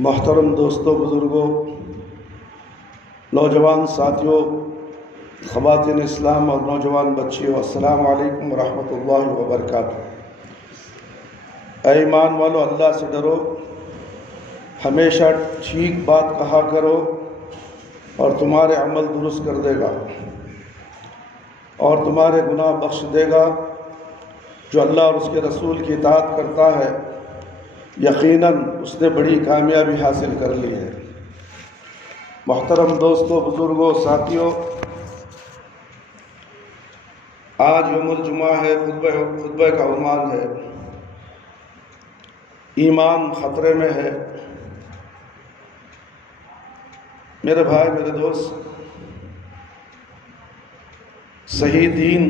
محترم دوستوں، بزرگوں، نوجوان ساتھیوں، خواتین اسلام اور نوجوان بچیوں، السلام علیکم ورحمۃ اللہ وبرکاتہ۔ اے ایمان والو، اللہ سے ڈرو، ہمیشہ ٹھیک بات کہا کرو اور تمہارے عمل درست کر دے گا اور تمہارے گناہ بخش دے گا۔ جو اللہ اور اس کے رسول کی اطاعت کرتا ہے یقیناً اس نے بڑی کامیابی حاصل کر لی ہے۔ محترم دوستوں، بزرگوں، ساتھیوں، آج یوم الجمعہ ہے۔ خطبہ کا عنوان ہے ایمان خطرے میں ہے۔ میرے بھائی، میرے دوست، صحیح دین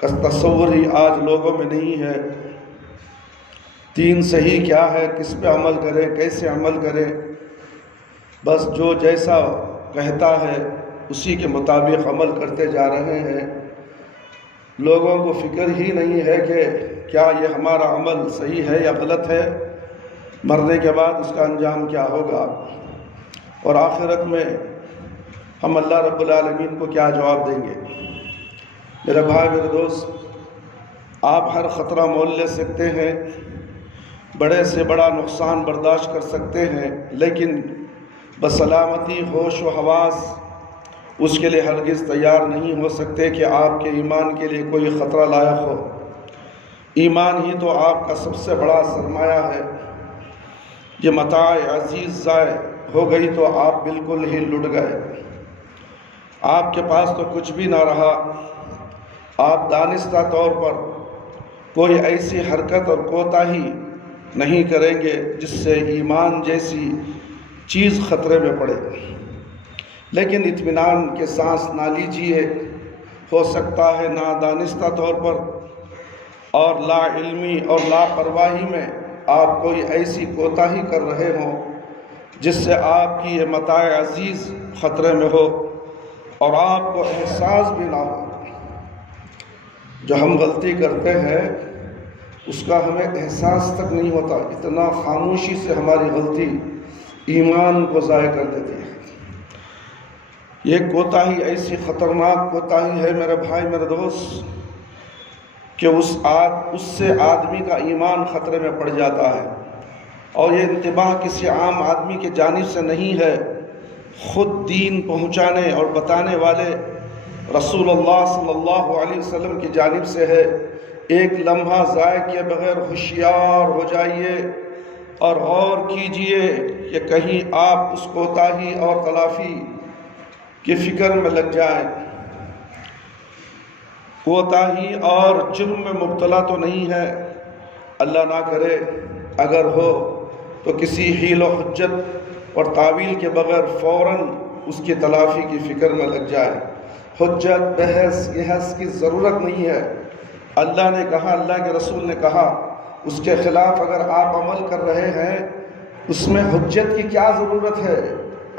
کا تصور ہی آج لوگوں میں نہیں ہے۔ دین صحیح کیا ہے، کس پہ عمل کرے، کیسے عمل کرے، بس جو جیسا کہتا ہے اسی کے مطابق عمل کرتے جا رہے ہیں۔ لوگوں کو فکر ہی نہیں ہے کہ کیا یہ ہمارا عمل صحیح ہے یا غلط ہے، مرنے کے بعد اس کا انجام کیا ہوگا، اور آخرت میں ہم اللہ رب العالمین کو کیا جواب دیں گے۔ میرے بھائی، میرے دوست، آپ ہر خطرہ مول لے سکتے ہیں، بڑے سے بڑا نقصان برداشت کر سکتے ہیں، لیکن بسلامتی ہوش و حواس اس کے لیے ہرگز تیار نہیں ہو سکتے کہ آپ کے ایمان کے لیے کوئی خطرہ لاحق ہو۔ ایمان ہی تو آپ کا سب سے بڑا سرمایہ ہے۔ یہ متاع عزیز ضائع ہو گئی تو آپ بالکل ہی لٹ گئے، آپ کے پاس تو کچھ بھی نہ رہا۔ آپ دانستہ طور پر کوئی ایسی حرکت اور کوتاہی نہیں کریں گے جس سے ایمان جیسی چیز خطرے میں پڑے، لیکن اطمینان کے سانس نہ لیجیے۔ ہو سکتا ہے نادانستہ طور پر اور لا علمی اور لاپرواہی میں آپ کوئی ایسی کوتاہی کر رہے ہوں جس سے آپ کی یہ متاع عزیز خطرے میں ہو اور آپ کو احساس بھی نہ ہو۔ جو ہم غلطی کرتے ہیں اس کا ہمیں احساس تک نہیں ہوتا، اتنا خاموشی سے ہماری غلطی ایمان کو ضائع کر دیتی ہے۔ یہ کوتاہی ایسی خطرناک کوتاہی ہے میرے بھائی، میرے دوست، کہ اس سے آدمی کا ایمان خطرے میں پڑ جاتا ہے، اور یہ انتباہ کسی عام آدمی کی جانب سے نہیں ہے، خود دین پہنچانے اور بتانے والے رسول اللہ صلی اللہ علیہ وسلم کی جانب سے ہے۔ ایک لمحہ ضائع کیے بغیر ہوشیار ہو جائیے اور غور کیجئے کہ کہیں آپ اس کوتاہی اور تلافی کی فکر میں لگ جائیں۔ کوتاہی اور جرم میں مبتلا تو نہیں ہے، اللہ نہ کرے اگر ہو تو کسی حیل و حجت اور تعویل کے بغیر فوراً اس کی تلافی کی فکر میں لگ جائے۔ حجت، بحث، یحس کی ضرورت نہیں ہے۔ اللہ نے کہا، اللہ کے رسول نے کہا، اس کے خلاف اگر آپ عمل کر رہے ہیں اس میں حجت کی کیا ضرورت ہے؟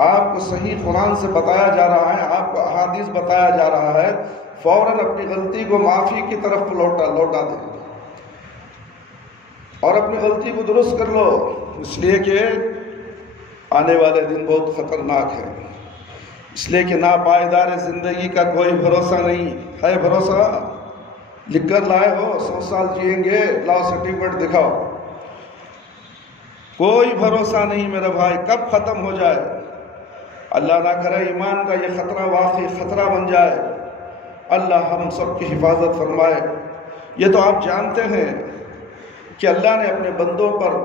آپ کو صحیح قرآن سے بتایا جا رہا ہے، آپ کو احادیث بتایا جا رہا ہے، فوراً اپنی غلطی کو معافی کی طرف لوٹا دیں اور اپنی غلطی کو درست کر لو، اس لیے کہ آنے والے دن بہت خطرناک ہے، اس لیے کہ ناپائیدار زندگی کا کوئی بھروسہ نہیں ہے۔ بھروسہ لکھ کر لائے ہو 100 سال جئیں گے، لاؤ سرٹیفکیٹ دکھاؤ، کوئی بھروسہ نہیں میرے بھائی، کب ختم ہو جائے۔ اللہ نہ کرے ایمان کا یہ خطرہ واقعی خطرہ بن جائے، اللہ ہم سب کی حفاظت فرمائے۔ یہ تو آپ جانتے ہیں کہ اللہ نے اپنے بندوں پر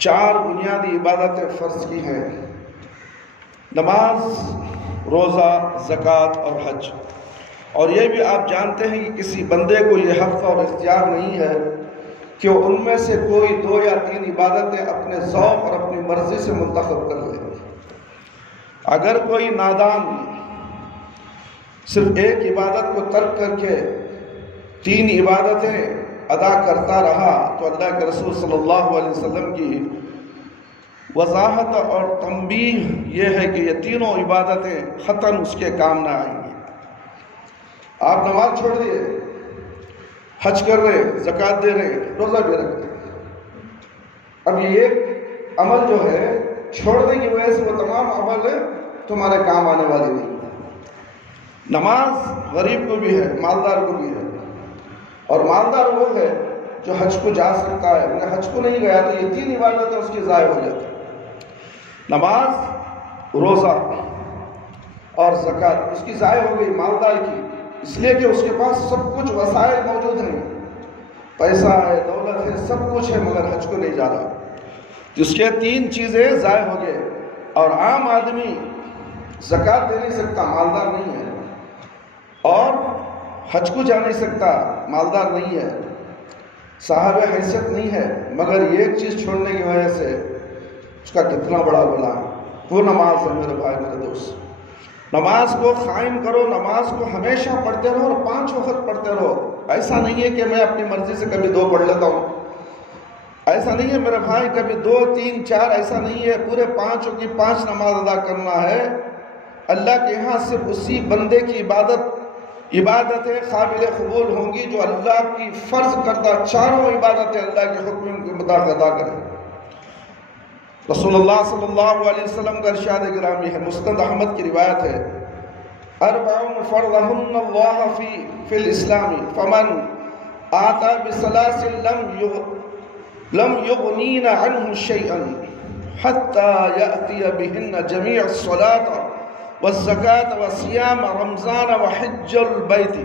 4 بنیادی عبادتیں فرض کی ہیں: نماز، روزہ، زکوٰۃ اور حج۔ اور یہ بھی آپ جانتے ہیں کہ کسی بندے کو یہ حق اور اختیار نہیں ہے کہ وہ ان میں سے کوئی 2 یا 3 عبادتیں اپنے ذوق اور اپنی مرضی سے منتخب کر لے۔ اگر کوئی نادان صرف ایک عبادت کو ترک کر کے 3 عبادتیں ادا کرتا رہا تو اللہ کے رسول صلی اللہ علیہ وسلم کی وضاحت اور تنبیہ یہ ہے کہ یہ تینوں عبادتیں قطعاً اس کے کام نہ آئیں گی۔ آپ نماز چھوڑ دیے، حج کر رہے، زکوٰۃ دے رہے، روزہ بھی رکھ رہے، اب یہ ایک عمل جو ہے چھوڑنے کی وجہ سے وہ تمام عمل تمہارے کام آنے والی نہیں ہے۔ نماز غریب کو بھی ہے، مالدار کو بھی ہے، اور مالدار وہ ہے جو حج کو جا سکتا ہے، اگر حج کو نہیں گیا تو یہ 3 عبادتیں اس کی ضائع ہو جاتی ہیں۔ نماز، روزہ اور زکوٰۃ اس کی ضائع ہو گئی مالدار کی، اس لیے کہ اس کے پاس سب کچھ وسائل موجود ہیں، پیسہ ہے، دولت ہے، سب کچھ ہے، مگر حج کو نہیں جا رہا، تو اس کے 3 چیزیں ضائع ہو گئے۔ اور عام آدمی زکوٰۃ دے نہیں سکتا، مالدار نہیں ہے، اور حج کو جا نہیں سکتا، مالدار نہیں ہے، صاحب حیثیت نہیں ہے، مگر یہ ایک چیز چھوڑنے کی وجہ سے اس کا کتنا بڑا گناہ ہے، وہ نماز ہے میرے بھائی میرے دوست۔ نماز کو قائم کرو، نماز کو ہمیشہ پڑھتے رہو اور 5 وقت پڑھتے رہو۔ ایسا نہیں ہے کہ میں اپنی مرضی سے کبھی 2 پڑھ لیتا ہوں، ایسا نہیں ہے میرے بھائی، کبھی 2 3 4، ایسا نہیں ہے، پورے 5 کی 5 نماز ادا کرنا ہے۔ اللہ کے ہاں صرف اسی بندے کی عبادتیں قابل قبول ہوں گی جو اللہ کی فرض کردہ 4 عبادتیں اللہ کے حکم کے مطابق ادا کرے۔ رسول اللہ صلی اللہ علیہ وسلم کا ارشاد گرامی ہے، مسند احمد کی روایت ہے، 4 فرضہن اللہ فی الاسلام فمن آتا بثلاث لم یغنین عنہ شیئا حتی یأتی بہن جمیع الصلاة والزکاة وصیام رمضان وحج البیت۔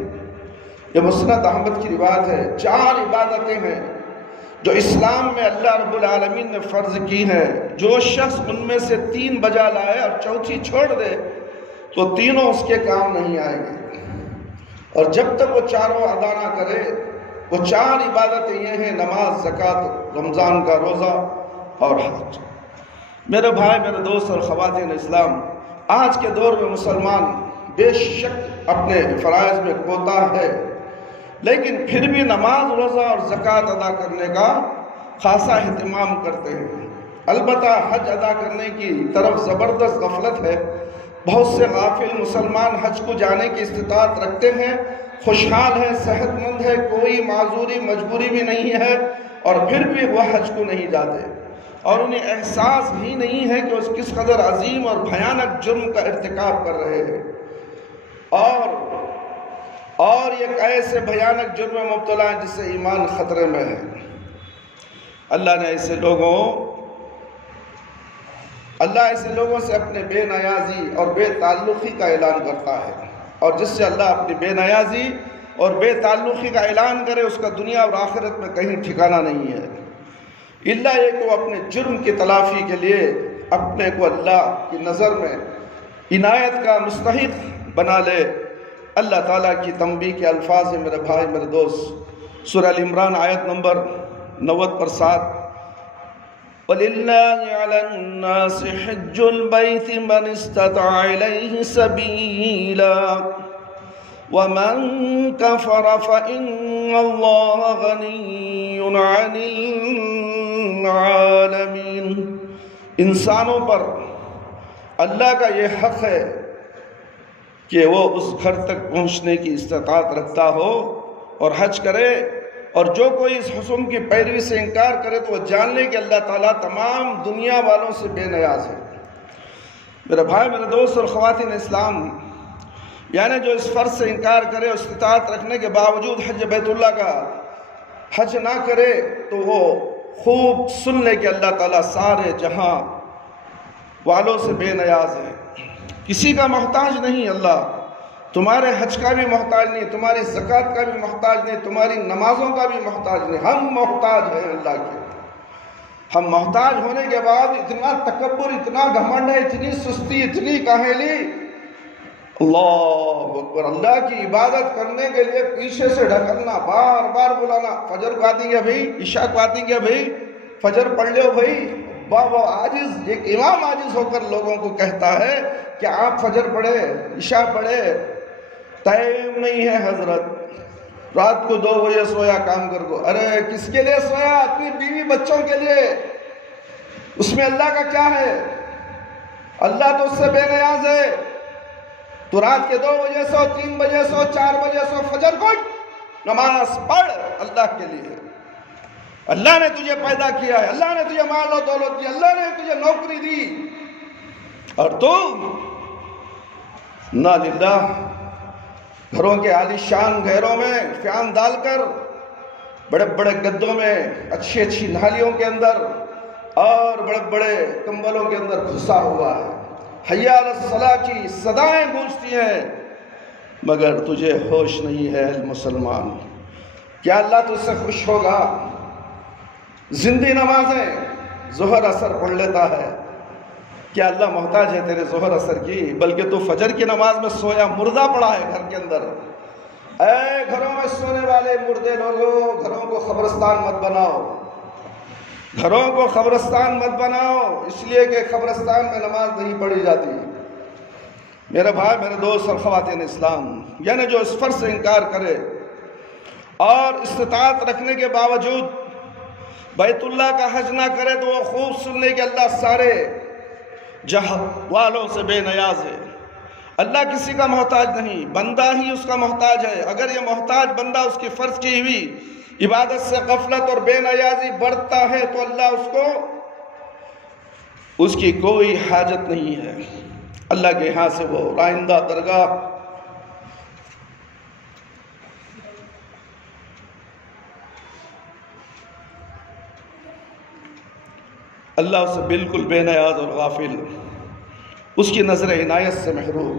یہ مسند احمد کی روایت ہے، 4 عبادتیں ہیں جو اسلام میں اللہ رب العالمین نے فرض کی ہیں، جو شخص ان میں سے 3 بجا لائے اور 4تھی چھوڑ دے تو تینوں اس کے کام نہیں آئیں گے، اور جب تک وہ 4 ادا نہ کرے، وہ 4 عبادتیں یہ ہیں، نماز، زکوٰۃ، رمضان کا روزہ اور حج۔ میرے بھائی میرے دوست اور خواتین اسلام، آج کے دور میں مسلمان بے شک اپنے فرائض میں کوتاہ ہے، لیکن پھر بھی نماز، روزہ اور زکوٰۃ ادا کرنے کا خاصا اہتمام کرتے ہیں۔ البتہ حج ادا کرنے کی طرف زبردست غفلت ہے، بہت سے غافل مسلمان حج کو جانے کی استطاعت رکھتے ہیں، خوشحال ہے، صحت مند ہے، کوئی معذوری مجبوری بھی نہیں ہے، اور پھر بھی وہ حج کو نہیں جاتے، اور انہیں احساس ہی نہیں ہے کہ اس کس قدر عظیم اور بھیانک جرم کا ارتکاب کر رہے ہیں، اور یہ ایسے بھیانک جرم میں مبتلا ہیں جس سے ایمان خطرے میں ہے۔ اللہ ایسے لوگوں سے اپنے بے نیازی اور بے تعلقی کا اعلان کرتا ہے، اور جس سے اللہ اپنی بے نیازی اور بے تعلقی کا اعلان کرے اس کا دنیا اور آخرت میں کہیں ٹھکانہ نہیں ہے، اللہ یہ کہ وہ اپنے جرم کی تلافی کے لیے اپنے کو اللہ کی نظر میں عنایت کا مستحق بنا لے۔ اللہ تعالیٰ کی تنبیہ کے الفاظ ہیں میرے بھائی میرے دوست، سورہ ال عمران آیت نمبر 90/7، وَلِلَّهِ عَلَى النَّاسِ حِجُّ الْبَيْتِ مَنِ اسْتَطَاعَ إِلَيْهِ سَبِيلًا وَمَن كَفَرَ فَإِنَّ اللَّهَ غَنِيٌّ عَنِ الْعَالَمِينَ۔ انسانوں پر اللہ کا یہ حق ہے کہ وہ اس گھر تک پہنچنے کی استطاعت رکھتا ہو اور حج کرے، اور جو کوئی اس حکم کی پیروی سے انکار کرے تو وہ جان لے کہ اللہ تعالیٰ تمام دنیا والوں سے بے نیاز ہے۔ میرے بھائی میرے دوست اور خواتین اسلام، یعنی جو اس فرض سے انکار کرے، استطاعت رکھنے کے باوجود حج بیت اللہ کا حج نہ کرے، تو وہ خوب سن لے کہ اللہ تعالیٰ سارے جہاں والوں سے بے نیاز ہے، کسی کا محتاج نہیں۔ اللہ تمہارے حج کا بھی محتاج نہیں، تمہاری زکوٰۃ کا بھی محتاج نہیں، تمہاری نمازوں کا بھی محتاج نہیں، ہم محتاج ہیں اللہ کے۔ ہم محتاج ہونے کے بعد اتنا تکبر، اتنا گھمنڈ ہے، اتنی سستی، اتنی کاہلی، اللہ اکبر، اللہ کی عبادت کرنے کے لیے پیچھے سے ڈھکلنا، بار بار بلانا، فجر کو آتی ہے بھائی، عشاء کو آتی ہے بھائی، فجر پڑھ لو بھائی، بابا عاجز، ایک امام عاجز ہو کر لوگوں کو کہتا ہے کہ آپ فجر پڑھے، عشاء پڑھے، ٹائم نہیں ہے حضرت، رات کو 2 بجے سویا کام کر کو، ارے کس کے لیے سویا؟ اپنی بیوی بچوں کے لیے، اس میں اللہ کا کیا ہے؟ اللہ تو اس سے بے نیاز ہے۔ تو رات کے 2 بجے سو، 3 بجے سو، 4 بجے سو، فجر کو نماز پڑھ اللہ کے لیے۔ اللہ نے تجھے پیدا کیا ہے، اللہ نے تجھے مال و دولت دی، اللہ نے تجھے نوکری دی، اور تو نا للہ گھروں کے عالی شان گھروں میں فیان ڈال کر، بڑے بڑے گدوں میں، اچھی اچھی نالیوں کے اندر اور بڑے بڑے کمبلوں کے اندر گھسا ہوا ہے، حی علی الصلاۃ کی صدائیں گونجتی ہیں، مگر تجھے ہوش نہیں ہے اے مسلمان۔ کیا اللہ تجھ سے خوش ہوگا؟ زندی نمازیں ظہر اثر پڑھ لیتا ہے، کیا اللہ محتاج ہے تیرے ظہر اثر کی؟ بلکہ تو فجر کی نماز میں سویا مردہ پڑا ہے گھر کے اندر۔ اے گھروں میں سونے والے مردے لوگوں، گھروں کو قبرستان مت بناؤ، گھروں کو قبرستان مت بناؤ، اس لیے کہ قبرستان میں نماز نہیں پڑھی جاتی۔ میرے بھائی، میرے دوست اور خواتین اسلام، یعنی جو اس فرض سے انکار کرے اور استطاعت رکھنے کے باوجود بیت اللہ کا حج نہ کرے تو وہ خوب سن لے کہ اللہ سارے جہاں والوں سے بے نیاز ہے، اللہ کسی کا محتاج نہیں، بندہ ہی اس کا محتاج ہے۔ اگر یہ محتاج بندہ اس کی فرض کی ہوئی عبادت سے غفلت اور بے نیازی برتتا ہے تو اللہ اس کی کوئی حاجت نہیں ہے، اللہ کے ہاں سے وہ رائندہ درگاہ اللہ اسے بالکل بے نیاز اور غافل، اس کی نظر عنایت سے محروم۔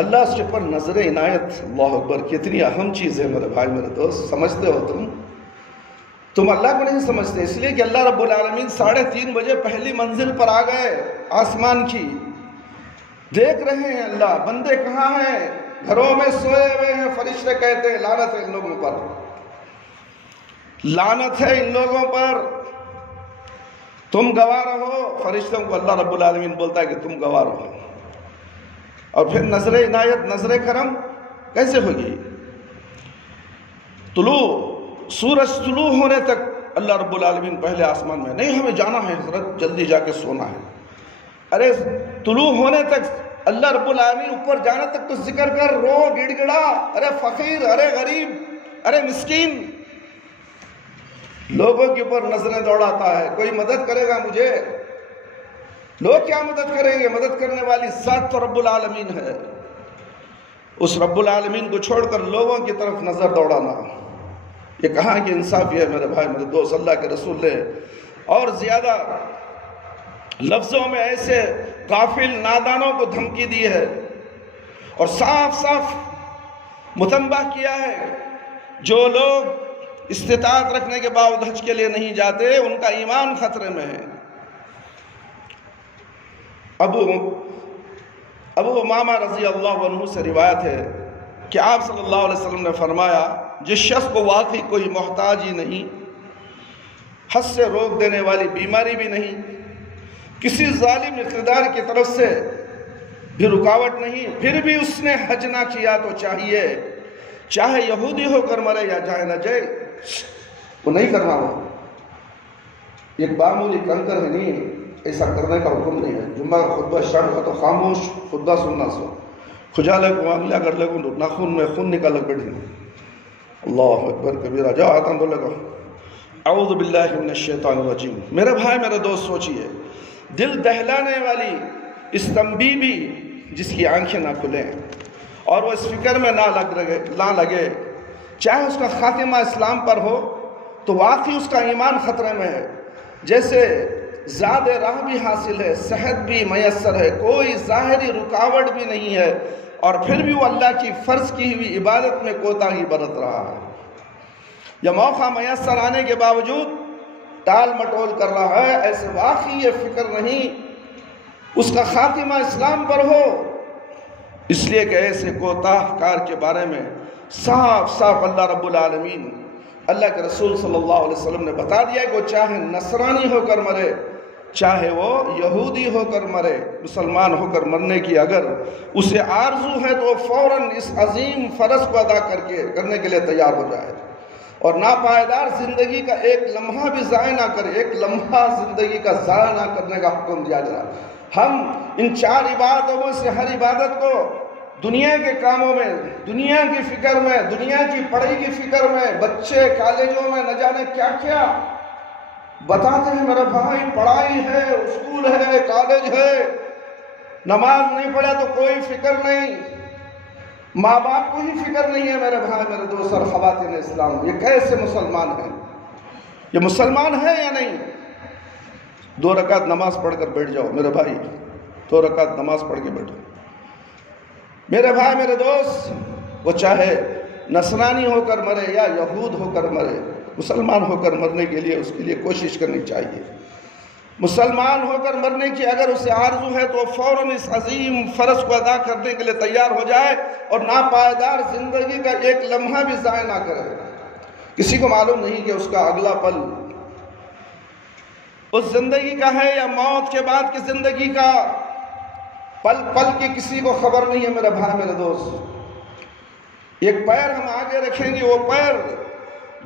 اللہ اس کے پر نظر عنایت، اللہ اکبر، کتنی اہم چیز ہے میرے بھائی میرے دوست، سمجھتے ہو تم اللہ کو نہیں سمجھتے، اس لیے کہ اللہ رب العالمین 3:30 بجے پہلی منزل پر آ گئے آسمان کی، دیکھ رہے ہیں اللہ بندے کہاں ہیں، گھروں میں سوئے ہوئے ہیں، فرشتے کہتے ہیں لعنت ہے ان لوگوں پر، لعنت ہے ان لوگوں پر، تم گواہ رہو۔ فرشتوں کو اللہ رب العالمین بولتا ہے کہ تم گواہ رہو، اور پھر نظر عنایت، نظر کرم کیسے ہوگی؟ سورج طلوع ہونے تک اللہ رب العالمین پہلے آسمان میں نہیں، ہمیں جانا ہے حضرت، جلدی جا کے سونا ہے۔ ارے طلوع ہونے تک اللہ رب العالمین اوپر جانے تک تو ذکر کر، رو گڑ گڑا، ارے فقیر، ارے غریب، ارے مسکین، لوگوں کے اوپر نظریں دوڑاتا ہے، کوئی مدد کرے گا مجھے؟ لوگ کیا مدد کریں گے؟ مدد کرنے والی ذات تو رب العالمین ہے۔ اس رب العالمین کو چھوڑ کر لوگوں کی طرف نظر دوڑانا، یہ کہاں کی انصافی ہے میرے بھائی میرے دوست؟ اللہ کے رسول نے اور زیادہ لفظوں میں ایسے غافل نادانوں کو دھمکی دی ہے اور صاف صاف متنبہ کیا ہے، جو لوگ استطاعت رکھنے کے باوجود حج کے لیے نہیں جاتے ان کا ایمان خطرے میں ہے۔ ابو امامہ رضی اللہ عنہ سے روایت ہے کہ آپ صلی اللہ علیہ وسلم نے فرمایا، جس شخص کو واقعی کوئی محتاج ہی نہیں، حج سے روک دینے والی بیماری بھی نہیں، کسی ظالم اقتدار کی طرف سے بھی رکاوٹ نہیں، پھر بھی اس نے حج نہ کیا تو چاہے یہودی ہو کر مرے یا چاہے نہ جائے، وہ نہیں کرنا، وہ ایک معمولی کنکر ہے، نہیں ایسا کرنے کا حکم نہیں ہے۔ جمعہ کا خطبہ اسٹارٹ ہوا تو خاموش خطبہ سننا سو، کھجالے کو انگلیاں کر لے کو ناخن میں خون نکال بیٹھی، اللہ اکبر کبیرہ، جاؤ آتاں دو لگا، اعوذ باللہ من الشیطان الرجیم۔ میرے بھائی میرے دوست سوچئے، دل دہلانے والی اس تنبیہ جس کی آنکھیں نہ کھلیں اور وہ اس فکر میں نہ لگے، چاہے اس کا خاتمہ اسلام پر ہو تو واقعی اس کا ایمان خطرے میں ہے، جیسے زاد راہ بھی حاصل ہے، صحت بھی میسر ہے، کوئی ظاہری رکاوٹ بھی نہیں ہے، اور پھر بھی وہ اللہ کی فرض کی ہوئی عبادت میں کوتاہی برت رہا ہے، یا موقع میسر آنے کے باوجود ٹال مٹول کر رہا ہے، ایسے واقعی یہ فکر نہیں اس کا خاتمہ اسلام پر ہو، اس لیے کہ ایسے کوتاہ کار کے بارے میں صاف اللہ رب العالمین، اللہ کے رسول صلی اللہ علیہ وسلم نے بتا دیا کہ وہ چاہے نصرانی ہو کر مرے، چاہے وہ یہودی ہو کر مرے، مسلمان ہو کر مرنے کی اگر اسے آرزو ہے تو وہ فوراً اس عظیم فرض کو ادا کرنے کے لیے تیار ہو جائے، اور ناپائیدار زندگی کا ایک لمحہ بھی ضائع نہ کرے، ایک لمحہ زندگی کا ضائع نہ کرنے کا حکم دیا جا رہا۔ ہم ان 4 عبادتوں میں سے ہر عبادت کو دنیا کے کاموں میں، دنیا کی فکر میں، دنیا کی پڑھائی کی فکر میں، بچے کالجوں میں نہ جانے کیا کیا بتاتے ہیں میرے بھائی، پڑھائی ہے، اسکول ہے، کالج ہے، نماز نہیں پڑھا تو کوئی فکر نہیں، ماں باپ کو ہی فکر نہیں ہے میرے بھائی میرے دوست اور خواتین اسلام۔ یہ کیسے مسلمان ہیں؟ یہ مسلمان ہے یا نہیں؟ 2 رکعت نماز پڑھ کر بیٹھ جاؤ میرے بھائی، 2 رکعت نماز پڑھ کے بیٹھو میرے بھائی میرے دوست۔ وہ چاہے نصرانی ہو کر مرے یا یہود ہو کر مرے، مسلمان ہو کر مرنے کے لیے اس کے لیے کوشش کرنی چاہیے۔ مسلمان ہو کر مرنے کی اگر اسے آرزو ہے تو فوراً اس عظیم فرض کو ادا کرنے کے لیے تیار ہو جائے اور ناپائیدار زندگی کا ایک لمحہ بھی ضائع نہ کرے۔ کسی کو معلوم نہیں کہ اس کا اگلا پل اس زندگی کا ہے یا موت کے بعد کی زندگی کا، پل پل کی کسی کو خبر نہیں ہے میرے بھائی میرے دوست۔ ایک پیر ہم آگے رکھیں گے، وہ پیر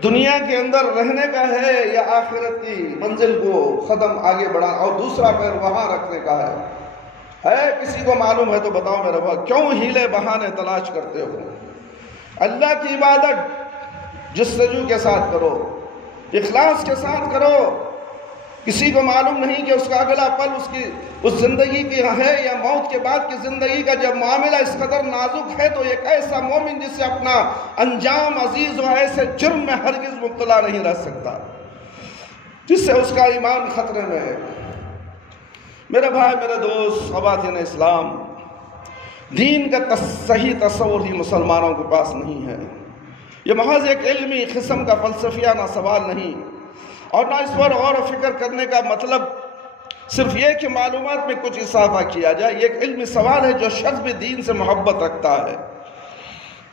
دنیا کے اندر رہنے کا ہے یا آخرت کی منزل کو قدم آگے بڑھانا، اور دوسرا پیر وہاں رکھنے کا ہے کسی کو معلوم ہے تو بتاؤ میرے بھائی، کیوں ہیلے بہانے تلاش کرتے ہو؟ اللہ کی عبادت جستجو کے ساتھ کرو، اخلاص کے ساتھ کرو۔ کسی کو معلوم نہیں کہ اس کا اگلا پل اس زندگی کی ہے یا موت کے بعد کی زندگی کا۔ جب معاملہ اس قدر نازک ہے تو ایک ایسا مومن جس سے اپنا انجام عزیز ہو، ایسے جرم میں ہرگز مبتلا نہیں رہ سکتا جس سے اس کا ایمان خطرے میں ہے۔ میرے بھائی میرے دوست، خواتین اسلام، دین کا صحیح تصور ہی مسلمانوں کے پاس نہیں ہے۔ یہ محض ایک علمی قسم کا فلسفیانہ سوال نہیں، اور نہ اس پر غور و فکر کرنے کا مطلب صرف یہ کہ معلومات میں کچھ اضافہ کیا جائے۔ یہ ایک علمی سوال ہے جو شخص بھی دین سے محبت رکھتا ہے،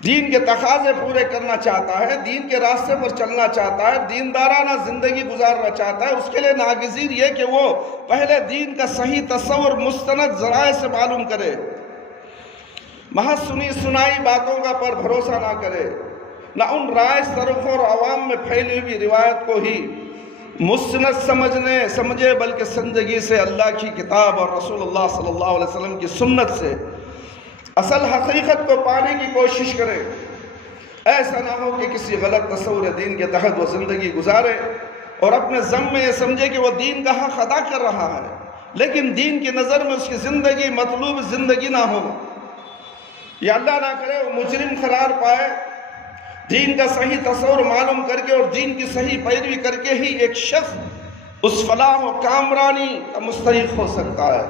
دین کے تقاضے پورے کرنا چاہتا ہے، دین کے راستے پر چلنا چاہتا ہے، دیندارانہ زندگی گزارنا چاہتا ہے، اس کے لیے ناگزیر یہ کہ وہ پہلے دین کا صحیح تصور مستند ذرائع سے معلوم کرے، محض سنی سنائی باتوں کا پر بھروسہ نہ کرے، نہ ان رائج طرفوں اور عوام میں پھیلی ہوئی روایت کو ہی مستند سمجھے، بلکہ زندگی سے اللہ کی کتاب اور رسول اللہ صلی اللہ علیہ وسلم کی سنت سے اصل حقیقت کو پانے کی کوشش کرے۔ ایسا نہ ہو کہ کسی غلط تصور دین کے تحت وہ زندگی گزارے اور اپنے ذم میں یہ سمجھے کہ وہ دین کا حق ادا کر رہا ہے، لیکن دین کی نظر میں اس کی زندگی مطلوب زندگی نہ ہو، یا اللہ نہ کرے وہ مجرم قرار پائے۔ دین کا صحیح تصور معلوم کر کے اور دین کی صحیح پیروی کر کے ہی ایک شخص اس فلاح و کامرانی کا مستحق ہو سکتا ہے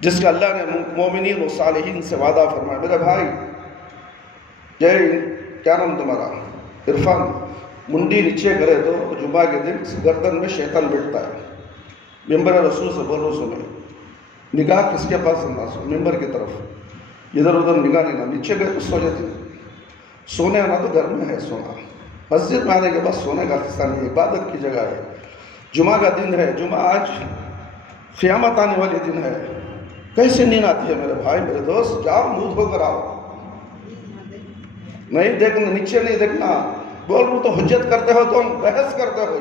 جس کا اللہ نے مومنین و صالحین سے وعدہ فرمایا۔ میرے بھائی، کیا نام تمہارا؟ عرفان، منڈی نیچے کرے تو جمعہ کے دن گردن میں شیطان بیٹھتا ہے۔ ممبر رسول سے بولو سنے، نگاہ کس کے پاس انداز، ممبر کی طرف، ادھر ادھر نگاہ نہیں، نیچے گئے تو سو جاتے۔ سونے آنا تو گھر میں ہے سونا، مسجد میں آنے کے بعد سونے کا قصہ نہیں، عبادت کی جگہ ہے۔ جمعہ کا دن ہے، جمعہ آج قیامت آنے والی دن ہے، کیسے نیند آتی ہے میرے بھائی میرے دوست؟ جاؤ منہ دھو کر آؤ، نہیں دیکھنا، نیچے نہیں دیکھنا۔ بول رہا تو حجت کرتے ہو، تم بحث کرتے ہو،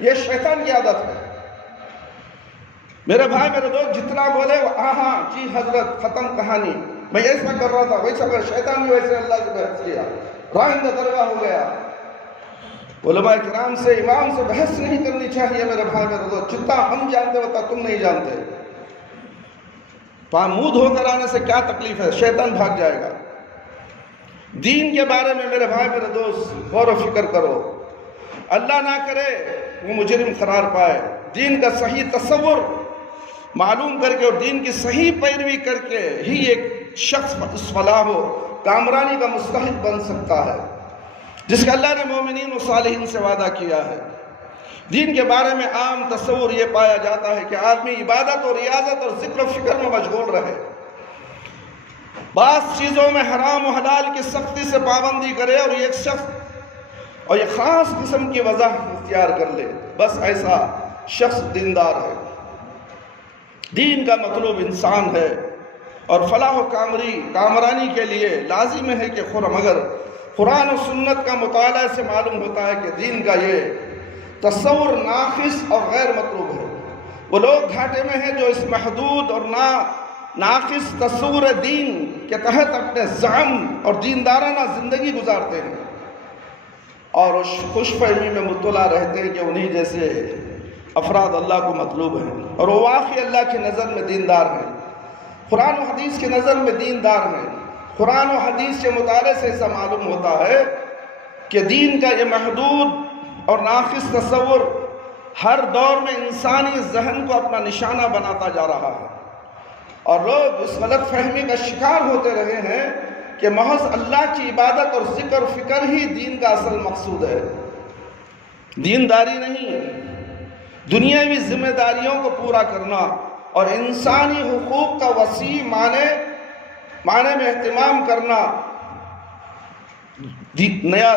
یہ شیطان کی عادت ہے میرے بھائی میرے دوست۔ جتنا بولے ہاں جی حضرت، ختم کہانی، میں ایسا کر رہا تھا ویسا کر، شیطان بھی ویسے اللہ سے بحث کیا، رائندہ درگاہ ہو گیا۔ علماء کرام سے، امام سے بحث نہیں کرنی چاہیے میرے بھائی میرے دوست، جتنا ہم جانتے ہوتا تم نہیں جانتے۔ منہ دھو کر آنے سے کیا تکلیف ہے؟ شیطان بھاگ جائے گا۔ دین کے بارے میں میرے بھائی میرے دوست غور و فکر کرو، اللہ نہ کرے وہ مجرم قرار پائے۔ دین کا صحیح تصور معلوم کر کے اور دین کی صحیح پیروی کر کے ہی ایک شخص اس فلاح و کامرانی کا مستحق بن سکتا ہے جس کا اللہ نے مومنین و صالحین سے وعدہ کیا ہے۔ دین کے بارے میں عام تصور یہ پایا جاتا ہے کہ آدمی عبادت اور ریاضت اور ذکر و فکر میں مشغول رہے، بعض چیزوں میں حرام و حلال کی سختی سے پابندی کرے اور ایک شخص اور ایک خاص قسم کی وضاحت اختیار کر لے، بس ایسا شخص دیندار ہے، دین کا مطلوب انسان ہے۔ اور فلاح و کامرانی کے لیے لازم ہے کہ مگر قرآن و سنت کا مطالعہ سے معلوم ہوتا ہے کہ دین کا یہ تصور ناقص اور غیر مطلوب ہے۔ وہ لوگ گھاٹے میں ہیں جو اس محدود اور ناقص تصور دین کے تحت اپنے زعم اور دیندارانہ زندگی گزارتے ہیں اور خوش فہمی میں مبتلا رہتے ہیں کہ انہی جیسے افراد اللہ کو مطلوب ہیں اور وہ واقعی اللہ کی نظر میں دیندار ہیں، قرآن و حدیث کی نظر میں دیندار ہیں۔ قرآن و حدیث کے مطالعے سے ایسا معلوم ہوتا ہے کہ دین کا یہ محدود اور ناقص تصور ہر دور میں انسانی ذہن کو اپنا نشانہ بناتا جا رہا ہے، اور لوگ اس غلط فہمی کا شکار ہوتے رہے ہیں کہ محض اللہ کی عبادت اور ذکر و فکر ہی دین کا اصل مقصود ہے۔ دینداری نہیں، دنیاوی ذمہ داریوں کو پورا کرنا اور انسانی حقوق کا وسیع معنی میں اہتمام کرنا نیا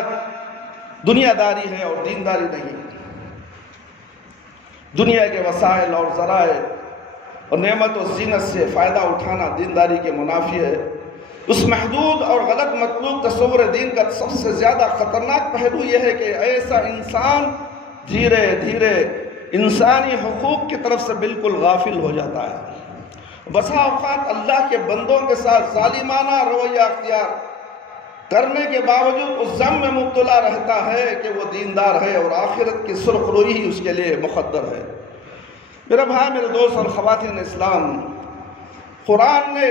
دنیا داری ہے اور دینداری نہیں۔ دنیا کے وسائل اور ذرائع اور نعمت و زینت سے فائدہ اٹھانا دینداری کے منافی ہے۔ اس محدود اور غلط مطلوب تصور دین کا سب سے زیادہ خطرناک پہلو یہ ہے کہ ایسا انسان دھیرے دھیرے انسانی حقوق کی طرف سے بالکل غافل ہو جاتا ہے۔ بسا اوقات اللہ کے بندوں کے ساتھ ظالمانہ رویہ اختیار کرنے کے باوجود اس ذم میں مبتلا رہتا ہے کہ وہ دیندار ہے اور آخرت کی سرخ روئی ہی اس کے لیے مقدر ہے۔ میرے بھائی، میرے دوست اور خواتین اسلام، قرآن نے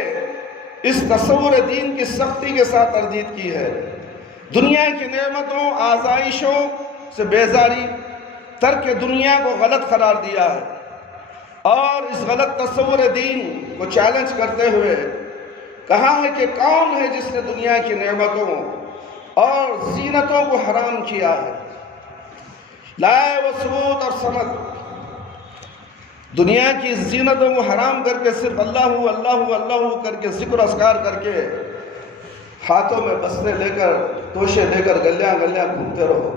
اس تصور دین کی سختی کے ساتھ تردید کی ہے۔ دنیا کی نعمتوں، آزائشوں سے بیزاری، ترک دنیا کو غلط قرار دیا ہے اور اس غلط تصور دین کو چیلنج کرتے ہوئے کہا ہے کہ کون ہے جس نے دنیا کی نعمتوں اور زینتوں کو حرام کیا ہے؟ لائے و ثبوت اور سند دنیا کی زینتوں کو حرام کر کے صرف اللہ اللہ اللہ کر کے ذکر و اذکار کر کے ہاتھوں میں بستے لے کر توشے لے کر گلیاں گھومتے رہو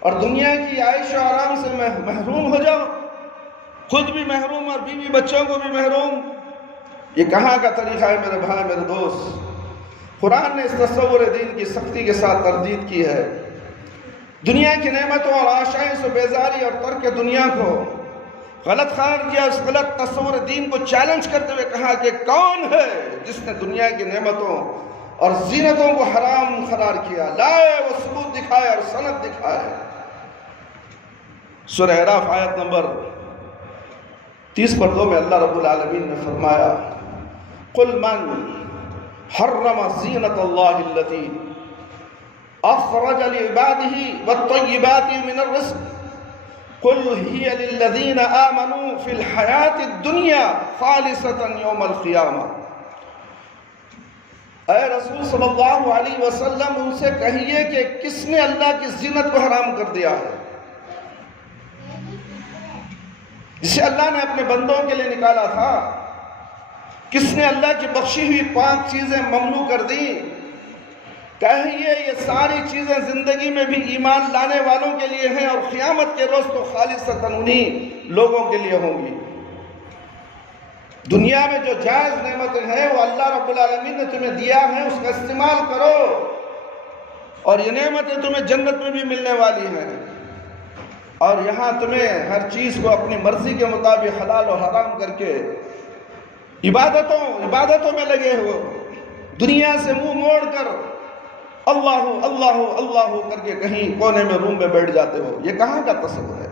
اور دنیا کی عائش و آرام سے محروم ہو جاؤ، خود بھی محروم اور بیوی بچوں کو بھی محروم۔ یہ کہاں کا طریقہ ہے میرے بھائی، میرے دوست؟ قرآن نے اس تصور دین کی سختی کے ساتھ تردید کی ہے۔ دنیا کی نعمتوں اور آشائیں سے بیزاری اور ترک دنیا کو غلط قرار دیا۔ اس غلط تصور دین کو چیلنج کرتے ہوئے کہا کہ کون ہے جس نے دنیا کی نعمتوں اور زینتوں کو حرام قرار کیا؟ لائے وہ ثبوت دکھائے اور سند دکھائے۔ سورہ اعراف آیت نمبر 30 میں اللہ رب العالمین نے فرمایا، قل من حرم زینت اللہ التی اخرج لعباده والطیبات من الرزق قل ہی للذین آمنوا فی الحیاة الدنیا خالصتا یوم القیامہ۔ اے رسول صلی اللہ علیہ وسلم، ان سے کہیے کہ کس نے اللہ کی زینت کو حرام کر دیا ہے، جسے اللہ نے اپنے بندوں کے لیے نکالا تھا؟ کس نے اللہ کی بخشی ہوئی پاک چیزیں ممنوع کر دی؟ کہیے یہ ساری چیزیں زندگی میں بھی ایمان لانے والوں کے لیے ہیں اور قیامت کے روز تو خالصتاً انہی لوگوں کے لیے ہوں گی۔ دنیا میں جو جائز نعمتیں ہیں وہ اللہ رب العالمین نے تمہیں دیا ہے، اس کا استعمال کرو، اور یہ نعمتیں تمہیں جنت میں بھی ملنے والی ہیں، اور یہاں تمہیں ہر چیز کو اپنی مرضی کے مطابق حلال اور حرام کر کے عبادتوں میں لگے ہو، دنیا سے منہ موڑ کر اللہ اللہ اللہ کر کے کہیں کونے میں روم میں بیٹھ جاتے ہو۔ یہ کہاں کا تصور ہے؟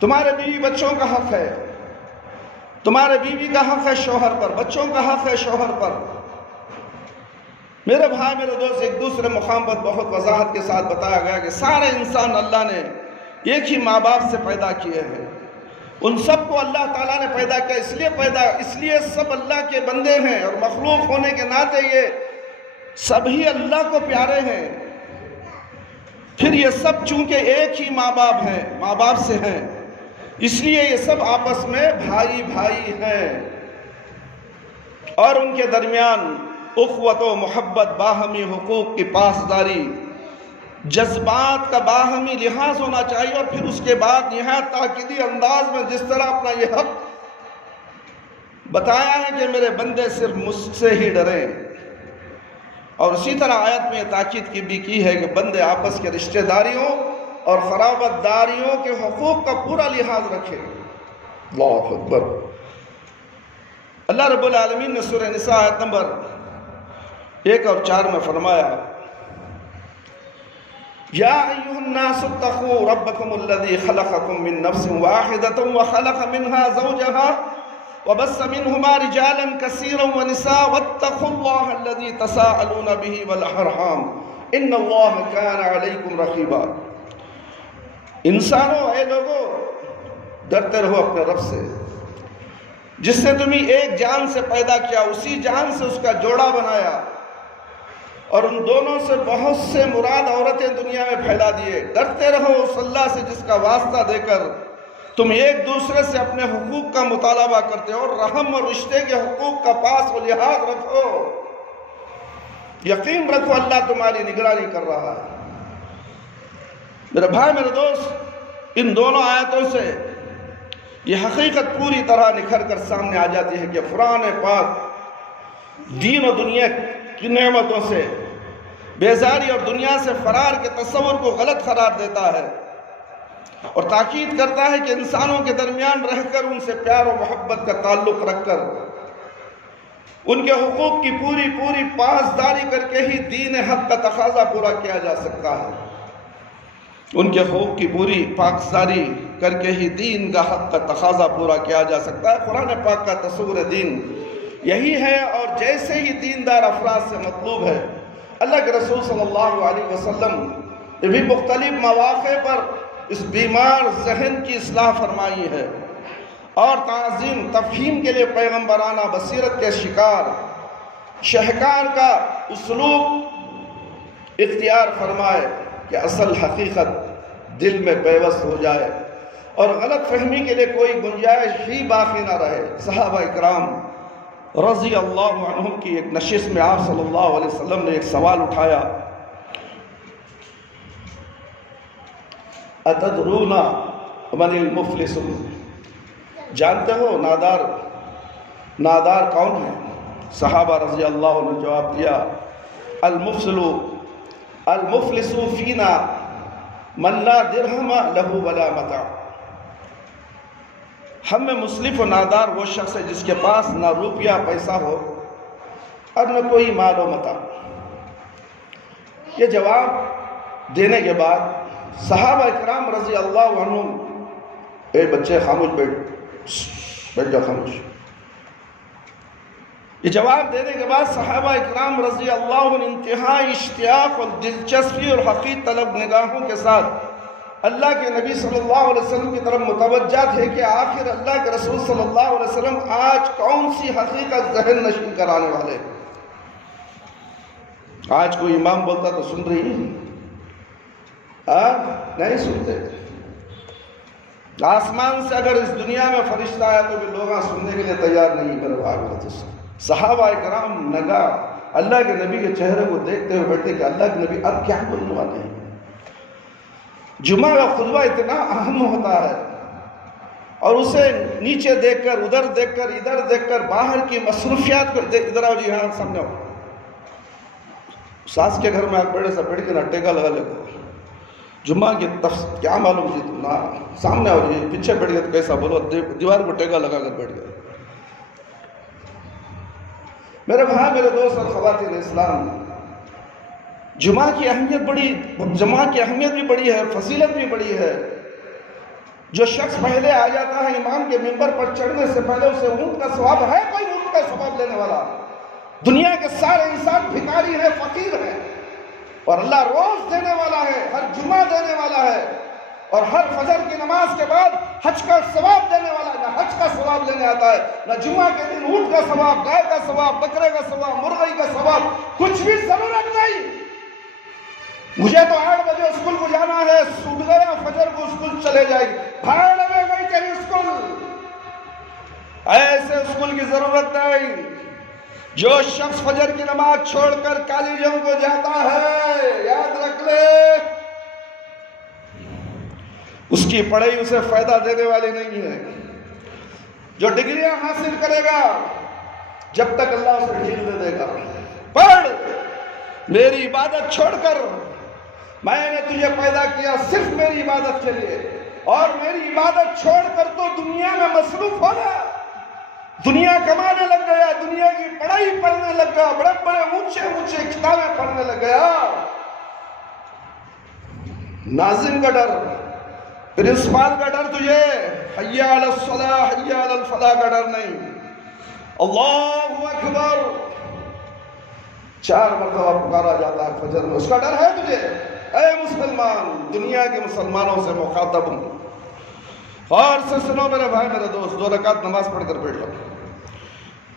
تمہارے بیوی بچوں کا حق ہے، تمہارے بیوی کا حق ہے شوہر پر، بچوں کا حق ہے شوہر پر۔ میرے بھائی، میرے دوست، ایک دوسرے مقام پر بہت وضاحت کے ساتھ بتایا گیا کہ سارے انسان اللہ نے ایک ہی ماں باپ سے پیدا کیے ہیں، ان سب کو اللہ تعالیٰ نے پیدا کیا، اس لیے سب اللہ کے بندے ہیں، اور مخلوق ہونے کے ناطے یہ سبھی اللہ کو پیارے ہیں۔ پھر یہ سب چونکہ ایک ہی ماں باپ ہیں، ماں باپ سے ہیں، اس لیے یہ سب آپس میں بھائی بھائی ہیں، اور ان کے درمیان اخوت و محبت، باہمی حقوق کی پاسداری، جذبات کا باہمی لحاظ ہونا چاہیے، اور پھر اس کے بعد یہاں تاکیدی انداز میں جس طرح اپنا یہ حق بتایا ہے کہ میرے بندے صرف مجھ سے ہی ڈریں، اور اسی طرح آیت میں یہ تاکید کی ہے کہ بندے آپس کے رشتہ داریوں اور قرابت داریوں کے حقوق کا پورا لحاظ رکھیں۔ اللہ اکبر۔ اللہ رب العالمین نے سورہ نساء آیت نمبر 1 اور 4 میں فرمایا یا ایھا الناس اتقوا ربکم الذی خلقکم من نفس واحدۃ وخلق منها زوجها وبث منهما رجالا كثيرا ونساء واتقوا الله الذي تساءلون به والارحام ان اللہ کان علیکم رقیبا۔ انسانوں، اے لوگوں، ڈرتے رہو اپنے رب سے جس نے تمہیں ایک جان سے پیدا کیا، اسی جان سے اس کا جوڑا بنایا اور ان دونوں سے بہت سے مراد عورتیں دنیا میں پھیلا دیے۔ ڈرتے رہو اس اللہ سے جس کا واسطہ دے کر تم ایک دوسرے سے اپنے حقوق کا مطالبہ کرتے ہو، اور رحم اور رشتے کے حقوق کا پاس و لحاظ رکھو۔ یقین رکھو اللہ تمہاری نگرانی کر رہا ہے۔ میرے بھائی، میرے دوست، ان دونوں آیتوں سے یہ حقیقت پوری طرح نکھر کر سامنے آ جاتی ہے کہ قرآن پاک دین و دنیا کی نعمتوں سے بیزاری اور دنیا سے فرار کے تصور کو غلط قرار دیتا ہے، اور تاکید کرتا ہے کہ انسانوں کے درمیان رہ کر ان سے پیار و محبت کا تعلق رکھ کر ان کے حقوق کی پوری پاسداری کر کے ہی دین حق کا تقاضا پورا کیا جا سکتا ہے۔ ان کے حقوق کی پوری پاسداری کر کے ہی دین کا حق کا تقاضا پورا کیا جا سکتا ہے۔ قرآن پاک کا تصور دین یہی ہے، اور جیسے ہی دیندار افراد سے مطلوب ہے۔ اللہ کے رسول صلی اللہ علیہ وسلم نے بھی مختلف مواقع پر اس بیمار ذہن کی اصلاح فرمائی ہے، اور تعظیم تفہیم کے لیے پیغمبرانہ بصیرت کے شہکار کا اسلوب اختیار فرمائے کہ اصل حقیقت دل میں پیوست ہو جائے اور غلط فہمی کے لیے کوئی گنجائش ہی باقی نہ رہے۔ صحابہ اکرام رضی اللہ عنہم کی ایک نشست میں آپ صلی اللہ علیہ وسلم نے ایک سوال اٹھایا، اتدرون من المفلس؟ جانتے ہو نادار کون ہے؟ صحابہ رضی اللہ عنہ نے جواب دیا، المفلس فینا من لا درہم لہ ولا متاع۔ ہم میں مصلف و نادار وہ شخص ہے جس کے پاس نہ روپیہ پیسہ ہو اور نہ کوئی مال و متاع۔ یہ جواب دینے کے بعد صحابہ اکرام رضی اللہ عنہم، اے بچے خاموش بیٹھ جا خاموش۔ یہ جواب دینے کے بعد صحابہ اکرام رضی اللہ عنہ انتہائی اشتیاق اور دلچسپی اور حقیق طلب نگاہوں کے ساتھ اللہ کے نبی صلی اللہ علیہ وسلم کی طرف متوجہ تھے کہ آخر اللہ کے رسول صلی اللہ علیہ وسلم آج کون سی حقیقت ذہن نشین کرانے والے۔ آج کوئی امام بولتا تو سن رہی نہیں سنتے۔ آسمان سے اگر اس دنیا میں فرشتہ آیا تو بھی لوگ سننے کے لیے تیار نہیں۔ میرے بھائی، صحابہ اکرام نگاہ اللہ کے نبی کے چہرے کو دیکھتے ہوئے بیٹھتے کہ اللہ کے نبی اب کیا بولنے والے ہیں۔ جمعہ کا خطبہ اتنا اہم ہوتا ہے، اور اسے نیچے دیکھ کر، ادھر دیکھ کر، ادھر دیکھ کر، باہر کی مصروفیات کو ادھر آؤ جی، ہاں سامنے آؤ۔ ساس کے گھر میں آپ بڑے سا بیٹھ کے نہ ٹیکا لگا لے گا، جمعہ کی کیا معلوم جی تم نا، سامنے آؤ جی، پیچھے بیٹھ گئے تو کیسا بولو، دیوار کو ٹیکا لگا کر بیٹھ گئے۔ میرے بھائی، میرے دوست اور خواتین اسلام، جمعہ کی اہمیت بھی بڑی ہے، فضیلت بھی بڑی ہے۔ جو شخص پہلے آ جاتا ہے امام کے منبر پر چڑھنے سے پہلے، اسے اونٹ کا ثواب ہے، کوئی اونٹ کا ثواب لینے والا؟ دنیا کے سارے انسان بھکاری ہیں، فقیر ہیں، اور اللہ روز دینے والا ہے، ہر جمعہ دینے والا ہے، اور ہر فجر کی نماز کے بعد حج کا ثواب دینے والا ہے۔ نہ حج کا ثواب لینے آتا ہے، نہ جمعہ کے دن اونٹ کا ثواب، گائے کا ثواب، بکرے کا ثواب، مرغی کا ثواب، کچھ بھی ضرورت نہیں۔ مجھے تو 8 بجے اسکول کو جانا ہے، سوٹ گیا فجر کو اسکول چلے جائے گی، بھاڑ میں گئی تیری اسکول، ایسے اسکول کی ضرورت نہیں۔ جو شخص فجر کی نماز چھوڑ کر کالجوں کو جاتا ہے، یاد رکھ لے اس کی پڑھائی اسے فائدہ دینے والی نہیں ہے۔ جو ڈگریاں حاصل کرے گا، جب تک اللہ اسے ڈھیل دے دے گا، پڑھ، میری عبادت چھوڑ کر، میں نے تجھے پیدا کیا صرف میری عبادت کے لیے، اور میری عبادت چھوڑ کر تو دنیا میں مصروف ہونا، دنیا کمانے لگ گیا، دنیا کی پڑھائی پڑھنے لگ گیا، بڑے بڑے اونچے اونچے کتابیں پڑھنے لگ گیا۔ ناظم کا ڈر، پرنسپال کا ڈر تجھے، حی علی الصلاح حی علی الفلاح کا ڈر نہیں۔ اللہ اکبر 4 مرتبہ پکارا جاتا ہے فجر میں، اس کا ڈر ہے تجھے؟ اے مسلمان، دنیا کے مسلمانوں سے مخاطب ہوں، اور سے سنو میرے بھائی میرے دوست، 2 رکعت نماز پڑھ کر بیٹھ جاؤ۔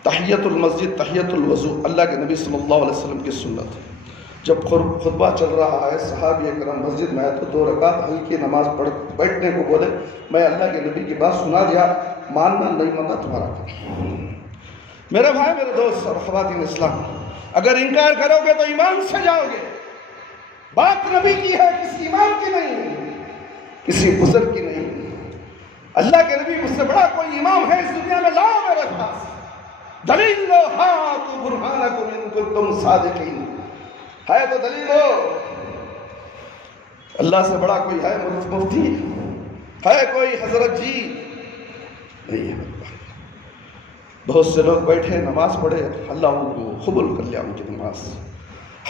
تحیت المسجد تحیت الوضو اللہ کے نبی صلی اللہ علیہ وسلم کی سنت ہے۔ جب خطبہ چل رہا ہے، صحابہ کرام مسجد میں آئے تو 2 رکعت ہلکی نماز پڑھ بیٹھنے کو بولے۔ میں اللہ کے نبی کی بات سنا دیا، ماننا نہیں ماننا تمہارا کام۔ میرے بھائی میرے دوست اور خواتین اسلام، اگر انکار کرو گے تو ایمان سے جاؤ گے۔ بات نبی کی ہے، کسی امام کی نہیں، کسی بزرگ کی نہیں۔ اللہ کے نبی مجھ سے بڑا کوئی امام ہے اس دنیا میں، لاؤ میرے پاس دلیل لو، ہاتو برہانکم ان کنتم صادقین، ہے تو دلیل لو۔ اللہ سے بڑا کوئی ہے مفتی؟ ہے کوئی حضرت جی؟ نہیں ہے۔ بہت سے لوگ بیٹھے نماز پڑھے، اللہ ان کو قبول کر لیا ان کی نماز۔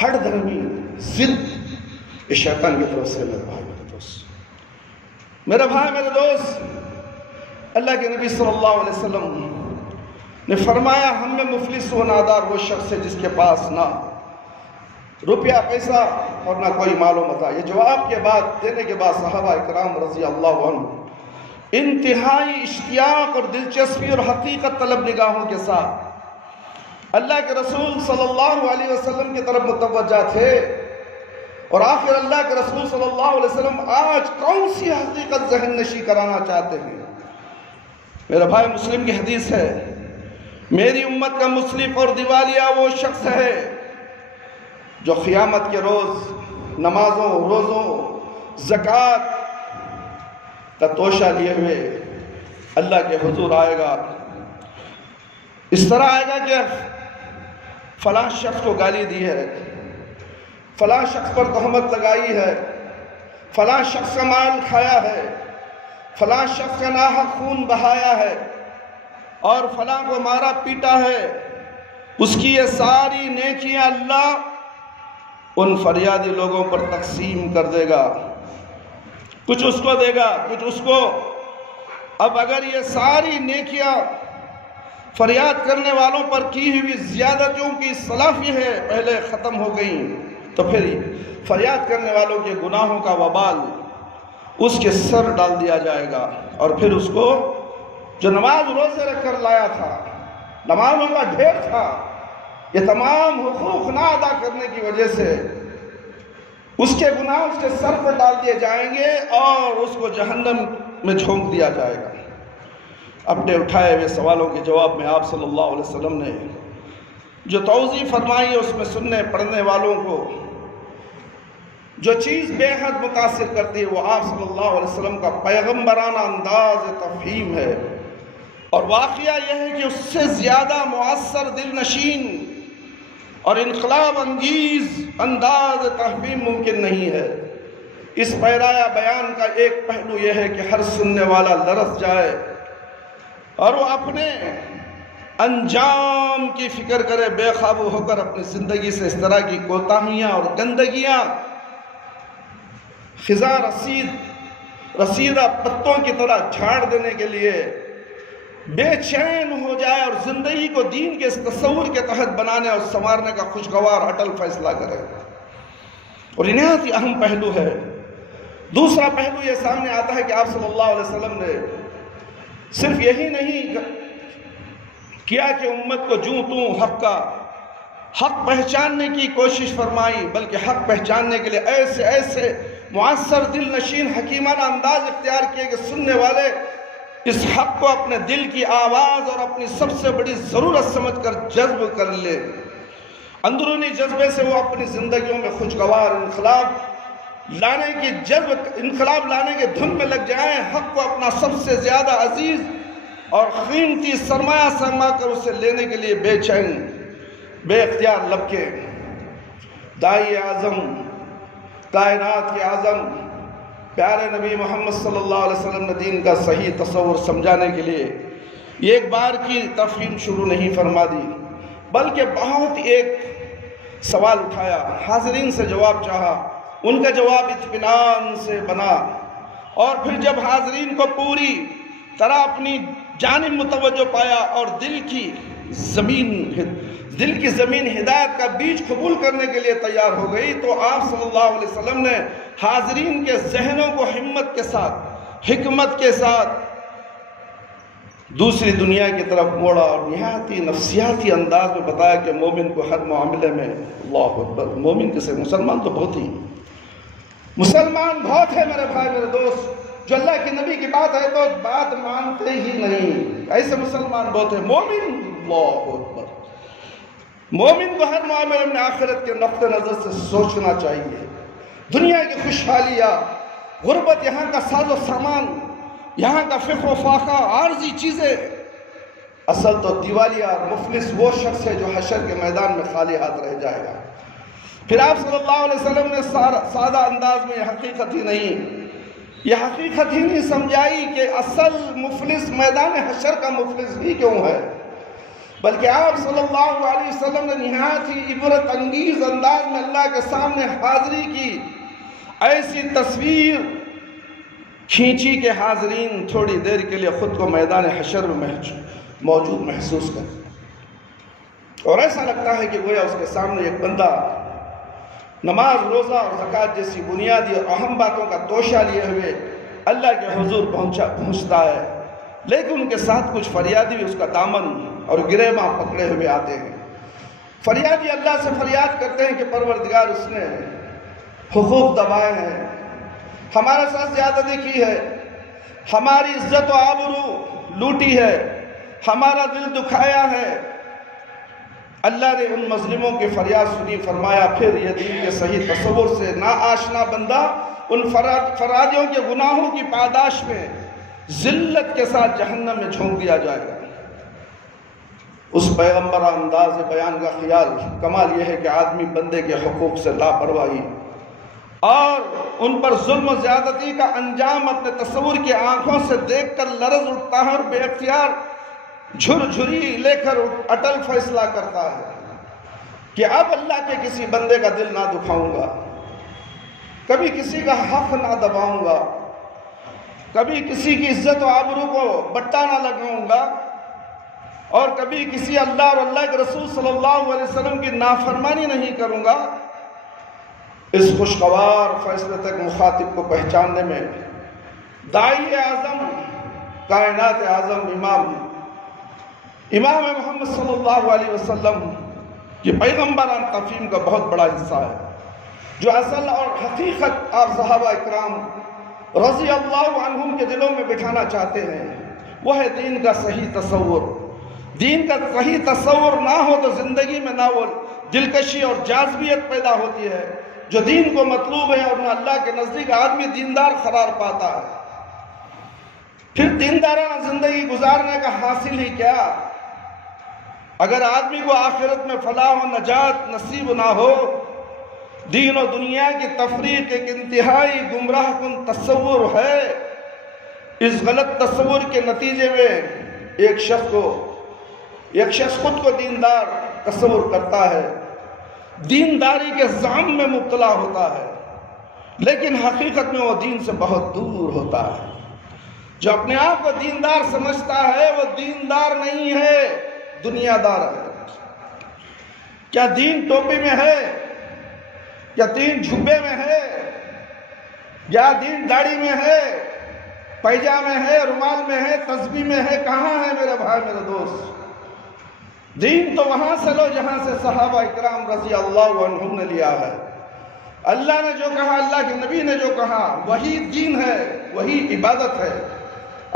ہر درمی ضد یہ شیطان کی طرف سے میرے بھائی میرے دوست، میرے بھائی میرے دوست، اللہ کے نبی صلی اللہ علیہ وسلم نے فرمایا ہم میں مفلس و نادار وہ شخص ہے جس کے پاس نہ روپیہ پیسہ اور نہ کوئی مال و متاع۔ یہ جواب کے بعد دینے کے بعد صحابہ کرام رضی اللہ عنہ انتہائی اشتیاق اور دلچسپی اور حقیقت طلب نگاہوں کے ساتھ اللہ کے رسول صلی اللہ علیہ وسلم کی طرف متوجہ تھے، اور آخر اللہ کے رسول صلی اللہ علیہ وسلم آج کون سی حقیقت ذہن نشی کرانا چاہتے ہیں؟ میرے بھائی مسلم کی حدیث ہے، میری امت کا مصلح اور دیوالیہ وہ شخص ہے جو قیامت کے روز نمازوں روزوں زکوٰۃ کا توشہ لیے ہوئے اللہ کے حضور آئے گا۔ اس طرح آئے گا کہ فلاں شخص کو گالی دی ہے، فلاں شخص پر تہمت لگائی ہے، فلاں شخص کا مال کھایا ہے، فلاں شخص کا ناحق خون بہایا ہے، اور فلاں کو مارا پیٹا ہے۔ اس کی یہ ساری نیکیاں اللہ ان فریادی لوگوں پر تقسیم کر دے گا، کچھ اس کو دے گا کچھ اس کو۔ اب اگر یہ ساری نیکیاں فریاد کرنے والوں پر کی ہوئی زیادتیوں کی سلافی ہے پہلے ختم ہو گئیں، تو پھر فریاد کرنے والوں کے گناہوں کا وبال اس کے سر ڈال دیا جائے گا، اور پھر اس کو جو نماز روزے رکھ کر لایا تھا، نمازوں کا ڈھیر تھا، یہ تمام حقوق نہ ادا کرنے کی وجہ سے اس کے گناہ اس کے سر پر ڈال دیے جائیں گے اور اس کو جہنم میں جھونک دیا جائے گا۔ اپنے اٹھائے ہوئے سوالوں کے جواب میں آپ صلی اللہ علیہ وسلم نے جو توضیح فرمائی ہے، اس میں سننے پڑھنے والوں کو جو چیز بے حد متاثر کرتی ہے وہ آپ صلی اللہ علیہ وسلم کا پیغمبرانہ انداز تفہیم ہے، اور واقعہ یہ ہے کہ اس سے زیادہ مؤثر دل نشین اور انقلاب انگیز انداز تفہیم ممکن نہیں ہے۔ اس پیرایا بیان کا ایک پہلو یہ ہے کہ ہر سننے والا لرز جائے اور وہ اپنے انجام کی فکر کرے، بے قابو ہو کر اپنی زندگی سے اس طرح کی کوتاہیاں اور گندگیاں خزاں رسیدہ پتوں کی طرح جھاڑ دینے کے لیے بے چین ہو جائے اور زندگی کو دین کے اس تصور کے تحت بنانے اور سنوارنے کا خوشگوار اٹل فیصلہ کرے۔ اور یہ نہایت ہی اہم پہلو ہے۔ دوسرا پہلو یہ سامنے آتا ہے کہ آپ صلی اللہ علیہ وسلم نے صرف یہی نہیں کیا کہ امت کو جوں توں حق پہچاننے کی کوشش فرمائی، بلکہ حق پہچاننے کے لیے ایسے مؤثر دل نشین حکیمانہ انداز اختیار کیے کہ سننے والے اس حق کو اپنے دل کی آواز اور اپنی سب سے بڑی ضرورت سمجھ کر جذب کر لے، اندرونی جذبے سے وہ اپنی زندگیوں میں خوشگوار انقلاب لانے کے دھن میں لگ جائیں، حق کو اپنا سب سے زیادہ عزیز اور قیمتی سرمایہ سما کر اسے لینے کے لیے بے چین بے اختیار لبکے۔ داعی اعظم، کائنات کے اعظم پیارے نبی محمد صلی اللہ علیہ وسلم نے دین کا صحیح تصور سمجھانے کے لیے یہ ایک بار کی تفہیم شروع نہیں فرما دی، بلکہ بہت ایک سوال اٹھایا، حاضرین سے جواب چاہا، ان کا جواب اطمینان سے بنا، اور پھر جب حاضرین کو پوری طرح اپنی جانب متوجہ پایا اور دل کی زمین ہدایت کا بیج قبول کرنے کے لیے تیار ہو گئی، تو آپ صلی اللہ علیہ وسلم نے حاضرین کے ذہنوں کو ہمت کے ساتھ، حکمت کے ساتھ دوسری دنیا کی طرف موڑا اور نہایت نفسیاتی انداز میں بتایا کہ مومن کو ہر معاملے میں، اللہ اکبر، مومن کسے؟ مسلمان تو بہت ہی، مسلمان بہت ہے میرے بھائی میرے دوست، جو اللہ کے نبی کی بات ہے تو بات مانتے ہی نہیں، ایسے مسلمان بہت ہیں۔ مومن، اللہ اکبر، مومن کو ہر معاملے میں آخرت کے نقطہ نظر سے سوچنا چاہیے۔ دنیا کی خوشحالیاں، غربت، یہاں کا ساز و سامان، یہاں کا فکر و فاقہ، عارضی چیزیں، اصل تو دیوالیہ اور مفلس وہ شخص ہے جو حشر کے میدان میں خالی ہاتھ رہ جائے گا۔ پھر آپ صلی اللہ علیہ وسلم نے سادہ انداز میں یہ حقیقت ہی نہیں سمجھائی کہ اصل مفلس میدان حشر کا مفلس ہی کیوں ہے، بلکہ آپ صلی اللہ علیہ وسلم نے نہایت ہی عبرت انگیز انداز میں اللہ کے سامنے حاضری کی، ایسی تصویر کھینچی کہ حاضرین تھوڑی دیر کے لیے خود کو میدان حشر میں موجود محسوس کریں، اور ایسا لگتا ہے کہ گویا اس کے سامنے ایک بندہ نماز، روزہ اور زکوٰۃ جیسی بنیادی اور اہم باتوں کا توشہ لیے ہوئے اللہ کے حضور پہنچتا ہے، لیکن ان کے ساتھ کچھ فریادی بھی اس کا دامن اور گریباں پکڑے ہوئے آتے ہیں۔ فریادی اللہ سے فریاد کرتے ہیں کہ پروردگار، اس نے حقوق دبائے ہیں، ہمارے ساتھ زیادتی کی ہے، ہماری عزت و آبرو لوٹی ہے، ہمارا دل دکھایا ہے۔ اللہ نے ان مظلوموں کی فریاد سنی، فرمایا پھر یہ دین کے صحیح تصور سے ناآشنا بندہ ان فرادیوں کے گناہوں کی پاداش میں ذلت کے ساتھ جہنم میں جھونک دیا جائے گا۔ اس پیغمبرانہ انداز بیان کا خیال کمال یہ ہے کہ آدمی بندے کے حقوق سے لاپرواہی اور ان پر ظلم و زیادتی کا انجام اپنے تصور کی آنکھوں سے دیکھ کر لرز اٹھتا ہے اور بے اختیار جھرجھری لے کر اٹل فیصلہ کرتا ہے کہ اب اللہ کے کسی بندے کا دل نہ دکھاؤں گا، کبھی کسی کا حق نہ دباؤں گا، کبھی کسی کی عزت و آبرو کو بٹا نہ لگاؤں گا، اور کبھی کسی اللہ اور اللہ کے رسول صلی اللہ علیہ وسلم کی نافرمانی نہیں کروں گا۔ اس خوشگوار فیصلے تک مخاطب کو پہچاننے میں داعی اعظم، کائنات اعظم امام محمد صلی اللہ علیہ وسلم کی پیغمبران تفہیم کا بہت بڑا حصہ ہے۔ جو اصل اور حقیقت آپ صحابہ اکرام رضی اللہ عنہم کے دلوں میں بٹھانا چاہتے ہیں، وہ ہے دین کا صحیح تصور۔ دین کا صحیح تصور نہ ہو تو زندگی میں نہ وہ دلکشی اور جاذبیت پیدا ہوتی ہے جو دین کو مطلوب ہے، اور نہ اللہ کے نزدیک آدمی دیندار قرار پاتا ہے۔ پھر دیندارانہ زندگی گزارنے کا حاصل ہی کیا اگر آدمی کو آخرت میں فلاح و نجات نصیب نہ ہو؟ دین و دنیا کی تفریق ایک انتہائی گمراہ کن تصور ہے۔ اس غلط تصور کے نتیجے میں ایک شخص خود کو دیندار تصور کرتا ہے، دینداری کے زعم میں مبتلا ہوتا ہے، لیکن حقیقت میں وہ دین سے بہت دور ہوتا ہے۔ جو اپنے آپ کو دیندار سمجھتا ہے وہ دیندار نہیں ہے، دنیا دار ہے۔ کیا دین ٹوپی میں ہے؟ کیا دین جھبے میں ہے؟ یا دین داڑھی میں ہے، پیجامے ہے، رومال میں ہے، تسبیح میں ہے؟ کہاں ہے میرے بھائی میرے دوست؟ دین تو وہاں سے لو جہاں سے صحابہ اکرام رضی اللہ عنہم نے لیا ہے۔ اللہ نے جو کہا، اللہ کے نبی نے جو کہا، وہی دین ہے، وہی عبادت ہے۔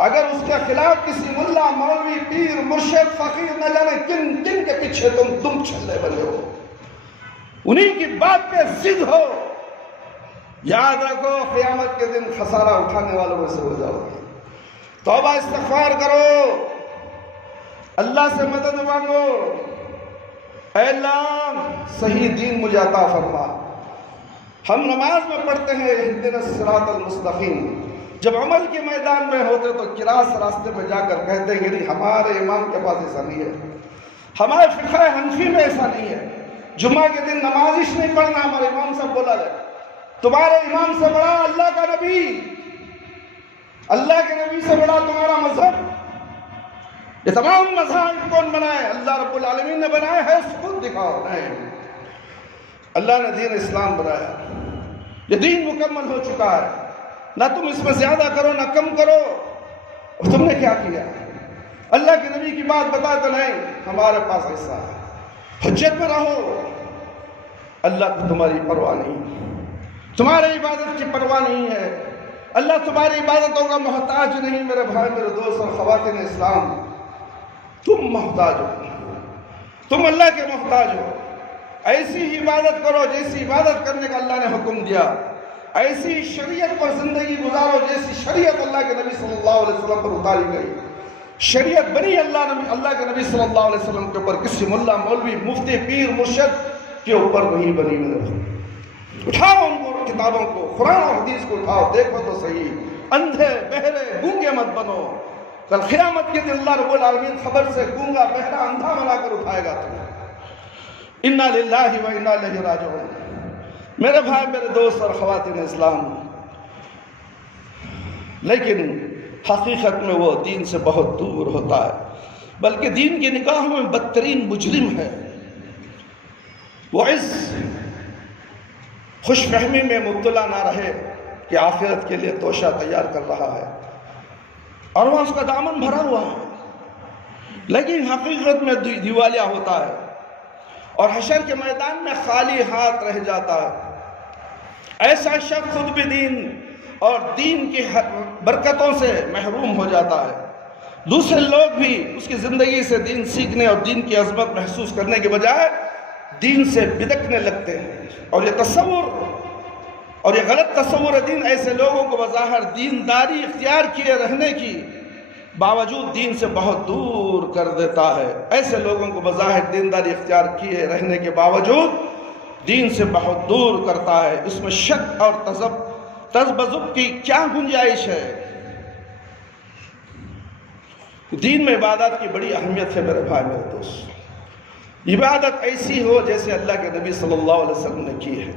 اگر اس کے خلاف کسی ملا، مولوی، پیر، مرشد، فقیر نہ جانے کن کے پیچھے تم چلے بنے ہو، انہی کی بات پہ ضد ہو، یاد رکھو قیامت کے دن خسارہ اٹھانے والوں میں سے ہو جاؤ گے۔ توبہ استغفار کرو، اللہ سے مدد مانگو، اے اللہ صحیح دین مجھے عطا فرما۔ ہم نماز میں پڑھتے ہیں اہدنا الصراط المستقیم، جب عمل کے میدان میں ہوتے تو کراس راستے میں جا کر کہتے ہیں کہ ہمارے امام کے پاس ایسا نہیں ہے، ہمارے فقہ حنفی میں ایسا نہیں ہے، جمعہ کے دن نمازش نہیں پڑھنا، ہمارے امام سے بولا جائے تمہارے امام سے بڑا اللہ کا نبی، اللہ کے نبی سے بڑا تمہارا مذہب۔ یہ تمام مذاہب کون بنائے؟ اللہ رب العالمین نے بنائے ہے، خود دکھاؤ۔ نہیں، اللہ نے دین اسلام بنایا، یہ دین مکمل ہو چکا ہے، نہ تم اس میں زیادہ کرو نہ کم کرو۔ اور تم نے کیا کیا؟ اللہ کے نبی کی بات بتا تو نہیں، ہمارے پاس ایسا ہے، حجت میں رہو۔ اللہ کو تمہاری پرواہ نہیں، تمہاری عبادت کی پرواہ نہیں ہے، اللہ تمہاری عبادتوں کا محتاج نہیں۔ میرے بھائی، میرے دوست اور خواتین اسلام، تم محتاج ہو، تم اللہ کے محتاج ہو۔ ایسی ہی عبادت کرو جیسی عبادت کرنے کا اللہ نے حکم دیا، ایسی شریعت پر زندگی گزارو جیسی شریعت اللہ کے نبی صلی اللہ علیہ وسلم پر اتاری گئی۔ شریعت بنی اللہ کے نبی صلی اللہ علیہ وسلم کے اوپر، کسی ملا مولوی مفتی پیر مرشد کے اوپر نہیں بنی۔ میرے اٹھاؤ ان کو، کتابوں کو، قرآن اور حدیث کو اٹھاؤ، دیکھو تو صحیح۔ اندھے بہرے گونگے مت بنو، کل قیامت کے دن اللہ رب العالمین خبر سے گونگا بہرا اندھا بنا کر اٹھائے گا تمہیں۔ انا للہ و انا الیہ راجعون۔ میرے بھائی، میرے دوست اور خواتین اسلام، لیکن حقیقت میں وہ دین سے بہت دور ہوتا ہے، بلکہ دین کی نگاہوں میں بدترین مجرم ہے۔ وہ اس خوش فہمی میں مبتلا نہ رہے کہ آخرت کے لیے توشہ تیار کر رہا ہے اور وہاں اس کا دامن بھرا ہوا ہے، لیکن حقیقت میں دیوالیہ ہوتا ہے اور حشر کے میدان میں خالی ہاتھ رہ جاتا ہے۔ ایسا شخص خود بھی دین اور دین کی برکتوں سے محروم ہو جاتا ہے، دوسرے لوگ بھی اس کی زندگی سے دین سیکھنے اور دین کی عظمت محسوس کرنے کے بجائے دین سے بدکنے لگتے ہیں۔ اور یہ تصور اور یہ غلط تصور دین ایسے لوگوں کو بظاہر دینداری اختیار کیے رہنے کی باوجود دین سے بہت دور کر دیتا ہے۔ ایسے لوگوں کو بظاہر دینداری اختیار کیے رہنے کے باوجود دین سے بہت دور کرتا ہے۔ اس میں شک اور تذبذب کی کیا گنجائش ہے؟ دین میں عبادت کی بڑی اہمیت ہے میرے بھائی، میرے دوست۔ عبادت ایسی ہو جیسے اللہ کے نبی صلی اللہ علیہ وسلم نے کی ہے،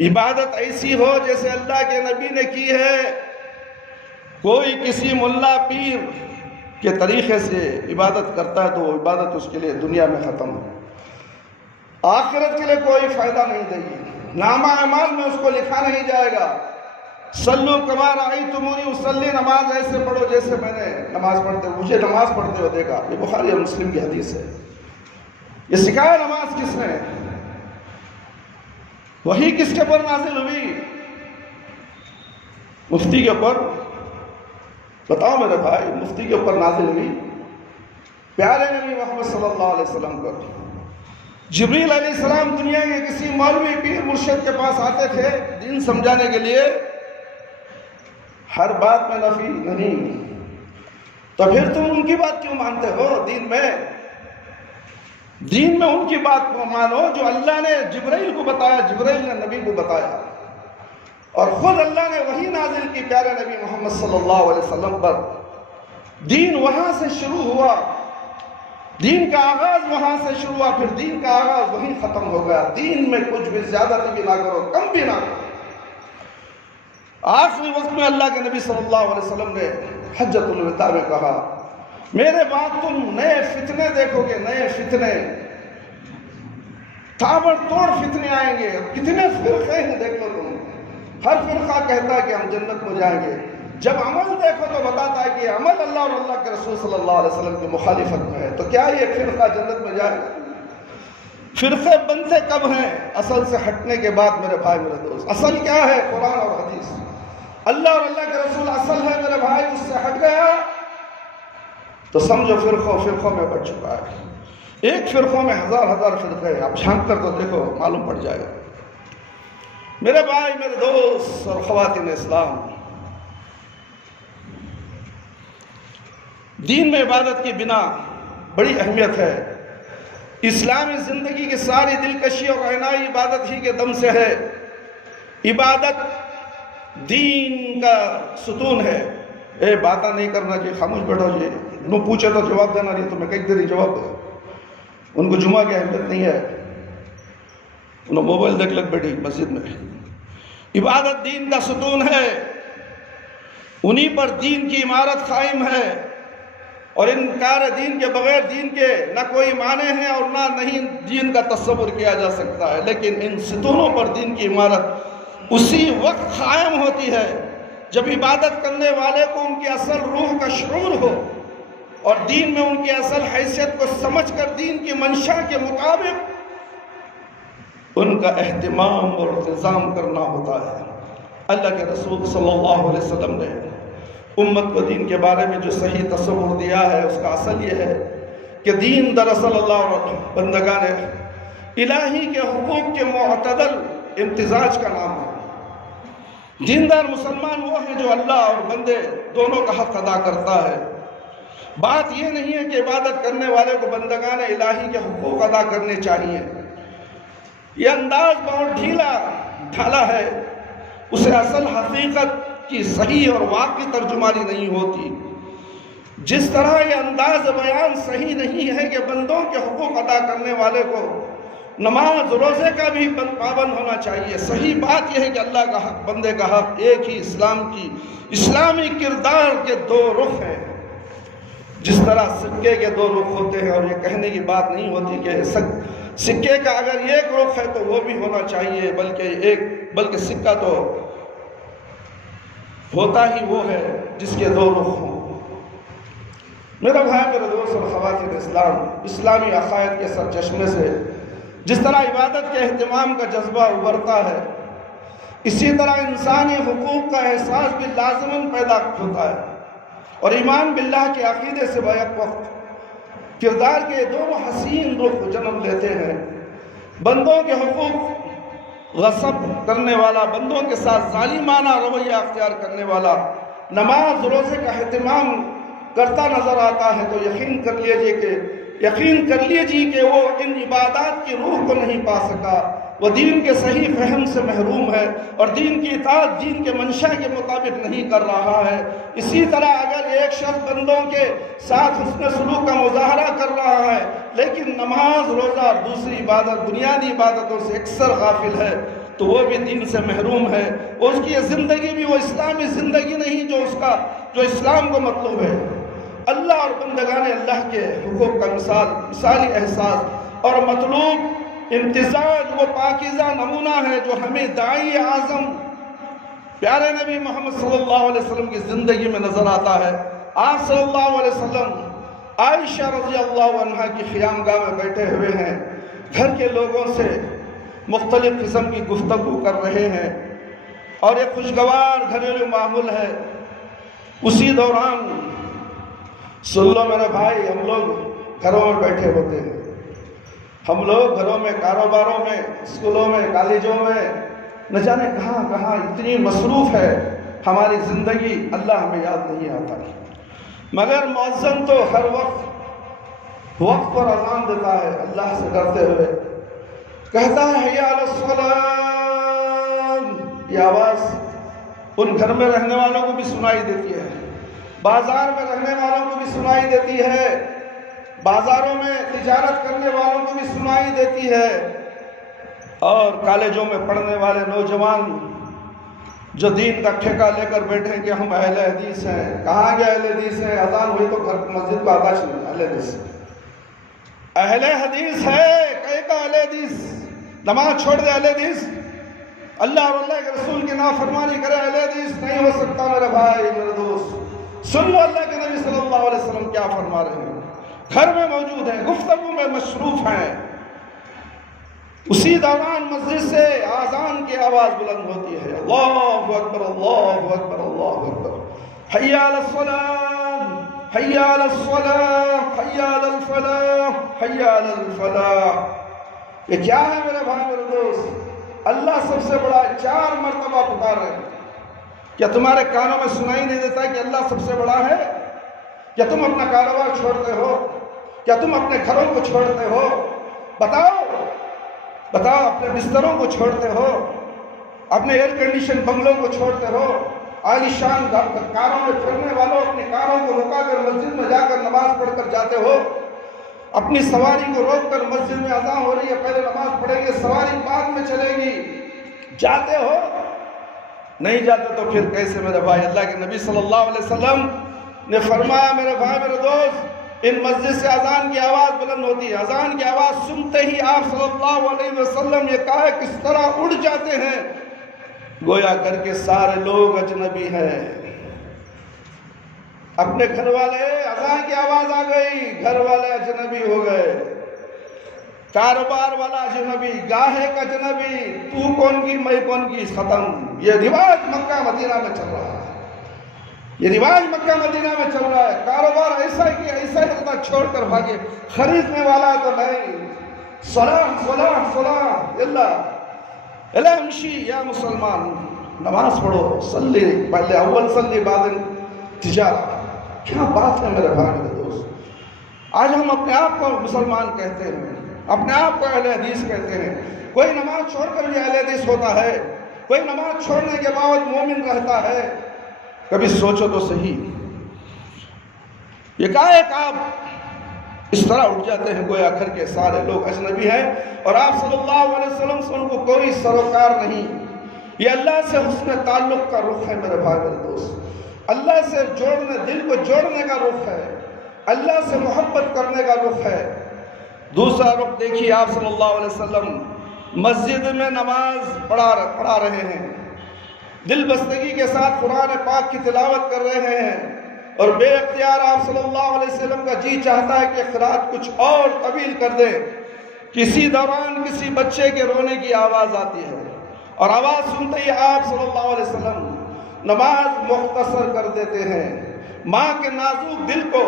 عبادت ایسی ہو جیسے اللہ کے نبی نے کی ہے۔ کوئی کسی ملا پیر کے طریقے سے عبادت کرتا ہے تو وہ عبادت اس کے لیے دنیا میں ختم ہے، آخرت کے لیے کوئی فائدہ نہیں دے گی، نامہ اعمال میں اس کو لکھا نہیں جائے گا۔ صلو کما رأیتمونی اصلی، نماز ایسے پڑھو جیسے میں نے نماز پڑھتے مجھے نماز پڑھتے ہوئے دیکھا۔ یہ بخاری اور مسلم کی حدیث ہے۔ یہ سکھایا نماز کس نے؟ وہی کس کے اوپر نازل ہوئی؟ مفتی کے اوپر؟ بتاؤ میرے بھائی، مفتی کے اوپر نازل ہوئی؟ پیارے نبی محمد صلی اللہ علیہ وسلم پر جبریل علیہ السلام دنیا کے کسی مولوی پیر مرشد کے پاس آتے تھے دین سمجھانے کے لیے، ہر بات میں نفی نہیں، تو پھر تم ان کی بات کیوں مانتے ہو؟ دین میں ان کی بات کو مانو جو اللہ نے جبرائیل کو بتایا، جبرائیل نے نبی کو بتایا، اور خود اللہ نے وہی نازل کی پیارے نبی محمد صلی اللہ علیہ وسلم پر۔ دین وہاں سے شروع ہوا، دین کا آغاز وہاں سے شروع ہوا، پھر دین کا آغاز وہیں ختم ہو گیا۔ دین میں کچھ بھی زیادتی بھی نہ کرو، کم بھی نہ کرو۔ آخری وقت میں اللہ کے نبی صلی اللہ علیہ وسلم نے حجۃ الوداع میں کہا، میرے بعد تم نئے فتنے دیکھو گے، نئے فتنے، تابڑ توڑ فتنے آئیں گے۔ کتنے فرقے ہیں دیکھ لو تم، ہر فرقہ کہتا ہے کہ ہم جنت میں جائیں گے، جب عمل دیکھو تو بتاتا ہے کہ عمل اللہ اور اللہ کے رسول صلی اللہ علیہ وسلم کی مخالفت میں ہے، تو کیا یہ فرقہ جنت میں جائے گا؟ فرقے بنتے کب ہیں؟ اصل سے ہٹنے کے بعد میرے بھائی، میرے دوست۔ اصل کیا ہے؟ قرآن اور حدیث، اللہ اور اللہ کے رسول اصل ہے میرے بھائی۔ اس سے ہٹ گیا تو سمجھو فرقوں میں بٹ چکا ہے۔ ایک فرقوں میں ہزار فرقے ہیں، آپ جھانک کر تو دیکھو، معلوم پڑ جائے گا۔ میرے بھائی، میرے دوست اور خواتین اسلام، دین میں عبادت کی بنا بڑی اہمیت ہے۔ اسلامی زندگی کی ساری دلکشی اور رہنائی عبادت ہی کے دم سے ہے۔ عبادت دین کا ستون ہے. باتیں نہیں کرنا چاہیے, خاموش بیٹھو جی, نو پوچھے تو جواب دینا نہیں تو میں کئی دیر جواب دے. ان کو جمعہ کی اہمیت نہیں ہے, انہوں موبائل دیکھ لگ بیٹھی مسجد میں. عبادت دین کا ستون ہے, انہی پر دین کی عمارت قائم ہے, اور انکار دین کے بغیر دین کے نہ کوئی معنی ہے اور نہ نہیں دین کا تصور کیا جا سکتا ہے. لیکن ان ستونوں پر دین کی عمارت اسی وقت قائم ہوتی ہے جب عبادت کرنے والے کو ان کی اصل روح کا شعور ہو اور دین میں ان کی اصل حیثیت کو سمجھ کر دین کی منشا کے مطابق ان کا اہتمام اور انتظام کرنا ہوتا ہے. اللہ کے رسول صلی اللہ علیہ وسلم نے امت کو دین کے بارے میں جو صحیح تصور دیا ہے اس کا اصل یہ ہے کہ دین دراصل اللہ اور بندگان الہی کے حقوق کے معتدل امتزاج کا نام ہے. دیندار مسلمان وہ ہے جو اللہ اور بندے دونوں کا حق ادا کرتا ہے. بات یہ نہیں ہے کہ عبادت کرنے والے کو بندگان الہی کے حقوق ادا کرنے چاہیے. یہ انداز بہت ڈھالا ہے, اسے اصل حقیقت کی صحیح اور واقعی ترجمانی نہیں ہوتی. جس طرح یہ انداز بیان صحیح نہیں ہے کہ بندوں کے حقوق ادا کرنے والے کو نماز روزے کا بھی پابند ہونا چاہیے. صحیح بات یہ ہے کہ اللہ کا حق, بندے کا حق ایک ہی اسلامی کردار کے دو رخ ہیں. جس طرح سکے کے دو رخ ہوتے ہیں, اور یہ کہنے کی بات نہیں ہوتی کہ سکے کا اگر ایک رخ ہے تو وہ بھی ہونا چاہیے, بلکہ سکہ تو ہوتا ہی وہ ہے جس کے دو رخ ہوں. میرا بھائی, میرے دوست اور خواتین اسلام, اسلامی عقائد کے سرچشمے سے جس طرح عبادت کے اہتمام کا جذبہ ابھرتا ہے, اسی طرح انسانی حقوق کا احساس بھی لازماً پیدا ہوتا ہے, اور ایمان باللہ کے عقیدے سے بیک وقت کردار کے دونوں حسین رخ جنم لیتے ہیں. بندوں کے حقوق غصب کرنے والا, بندوں کے ساتھ ظالمانہ رویہ اختیار کرنے والا نماز روزے کا اہتمام کرتا نظر آتا ہے تو یقین کر لیجیے کہ وہ ان عبادات کی روح کو نہیں پا سکا, وہ دین کے صحیح فہم سے محروم ہے اور دین کی اطاعت دین کے منشا کے مطابق نہیں کر رہا ہے. اسی طرح اگر ایک شخص بندوں کے ساتھ حسن سلوک کا مظاہرہ کر رہا ہے لیکن نماز روزہ اور دوسری عبادت بنیادی عبادتوں سے اکثر غافل ہے تو وہ بھی دین سے محروم ہے. اس کی یہ زندگی بھی وہ اسلامی زندگی نہیں جو اسلام کو مطلوب ہے. اللہ اور بندگان اللہ کے حقوق کا مثالی احساس اور مطلوب امتزاج وہ پاکیزہ نمونہ ہے جو ہمیں داعی اعظم پیارے نبی محمد صلی اللہ علیہ وسلم کی زندگی میں نظر آتا ہے. آپ صلی اللہ علیہ وسلم عائشہ رضی اللہ عنہا کی خیامگاہ میں بیٹھے ہوئے ہیں, گھر کے لوگوں سے مختلف قسم کی گفتگو کر رہے ہیں اور ایک خوشگوار گھریلو ماحول ہے. اسی دوران سن لو میرے بھائی, ہم لوگ گھروں میں بیٹھے ہوتے ہیں, ہم لوگ گھروں میں, کاروباروں میں, اسکولوں میں, کالجوں میں, نہ جانے کہاں اتنی مصروف ہے ہماری زندگی, اللہ ہمیں یاد نہیں آتا. مگر مؤذن تو ہر وقت پر اذان دیتا ہے, اللہ سے ڈرتے ہوئے کہتا ہے حی علی الصلاۃ. یہ آواز ان گھر میں رہنے والوں کو بھی سنائی دیتی ہے, بازار میں رہنے والوں کو بھی سنائی دیتی ہے, بازاروں میں تجارت کرنے والوں کو بھی سنائی دیتی ہے, اور کالجوں میں پڑھنے والے نوجوان جو دین کا ٹھیکہ لے کر بیٹھے کہ ہم اہل حدیث ہیں. کہاں گیا اہل حدیث ہیں؟ اذان ہوئی تو گھر مسجد کو آتا چلے اہل حدیث ہے. کہے کا اہل حدیث نماز چھوڑ دے اہل حدیث, اللہ اور اللہ کے رسول کی نافرمانی کرے اہل حدیث نہیں ہو سکتا. میرے بھائی, میرے دوست, سن لو اللہ کے نبی صلی اللہ علیہ وسلم کیا فرما رہے ہیں. گھر میں موجود ہیں, گفتگو میں مصروف ہیں. اسی دوران مسجد سے آذان کی آواز بلند ہوتی ہے, اللہ اکبر اللہ اکبر اللہ اکبر, حی علی الصلاۃ حی علی الصلاۃ حی علی الفلاح حی علی الفلاح. یہ کیا ہے میرے بھائی, میرے دوست؟ اللہ سب سے بڑا 4 مرتبہ پکار رہے ہیں. کیا تمہارے کانوں میں سنائی نہیں دیتا ہے کہ اللہ سب سے بڑا ہے؟ کیا تم اپنا کاروبار چھوڑتے ہو؟ کیا تم اپنے گھروں کو چھوڑتے ہو؟ بتاؤ, اپنے بستروں کو چھوڑتے ہو؟ اپنے ایئر کنڈیشن بنگلوں کو چھوڑتے ہو، عالیشان کاروں میں پھرنے والوں اپنی کاروں کو رکا کر مسجد میں جا کر نماز پڑھ کر جاتے ہو، اپنی سواری کو روک کر مسجد میں اذان ہو رہی ہے پہلے نماز پڑھیں گے، سواری بعد میں چلے گی، جاتے ہو؟ نہیں جاتے تو پھر کیسے میرے بھائی؟ اللہ کے نبی صلی اللہ علیہ وسلم نے فرمایا میرے بھائی میرے دوست، ان مسجد سے اذان کی آواز بلند ہوتی ہے، اذان کی آواز سنتے ہی آپ صلی اللہ علیہ وسلم یہ کہا کس طرح اڑ جاتے ہیں گویا گھر کے سارے لوگ اجنبی ہیں۔ اپنے گھر والے، اذان کی آواز آ گئی، گھر والے اجنبی ہو گئے، کاروبار والا اجنبی، گاہک اجنبی، تو کون کی میں کون کی، ختم۔ یہ رواج مکہ مدینہ میں چل رہا ہے، یہ رواج مکہ مدینہ میں چل رہا ہے، کاروبار ایسا ہی ایسا ہی ہوتا چھوڑ کر بھاگے، خریدنے والا تو نہیں، صلاح صلاح صلاح اللہ امشی یا مسلمان، نماز پڑھو، صلی پہلے اول صلی بعد تجارہ۔ کیا بات ہے میرے بھائی میرے دوست، آج ہم اپنے آپ کو مسلمان کہتے ہیں، اپنے آپ کو اہل حدیث کہتے ہیں، کوئی نماز چھوڑ کر بھی اہل حدیث ہوتا ہے، کوئی نماز چھوڑنے کے باوجود مومن رہتا ہے۔ کبھی سوچو تو صحیح، یہ ایک آپ اس طرح اٹھ جاتے ہیں گویا گھر کے سارے لوگ اجنبی ہیں، اور آپ صلی اللہ علیہ وسلم سے ان کو کوئی سروکار نہیں۔ یہ اللہ سے حسن تعلق کا رخ ہے میرے بھائی میرے دوست، اللہ سے جوڑنے، دل کو جوڑنے کا رخ ہے، اللہ سے محبت کرنے کا رخ ہے۔ دوسرا رخ دیکھیے، آپ صلی اللہ علیہ وسلم مسجد میں نماز پڑھا رہے ہیں، دل بستگی کے ساتھ قرآن پاک کی تلاوت کر رہے ہیں، اور بے اختیار آپ صلی اللہ علیہ وسلم کا جی چاہتا ہے کہ قرات کچھ اور طویل کر دے، کسی دوران کسی بچے کے رونے کی آواز آتی ہے، اور آواز سنتے ہی آپ صلی اللہ علیہ وسلم نماز مختصر کر دیتے ہیں۔ ماں کے نازک دل کو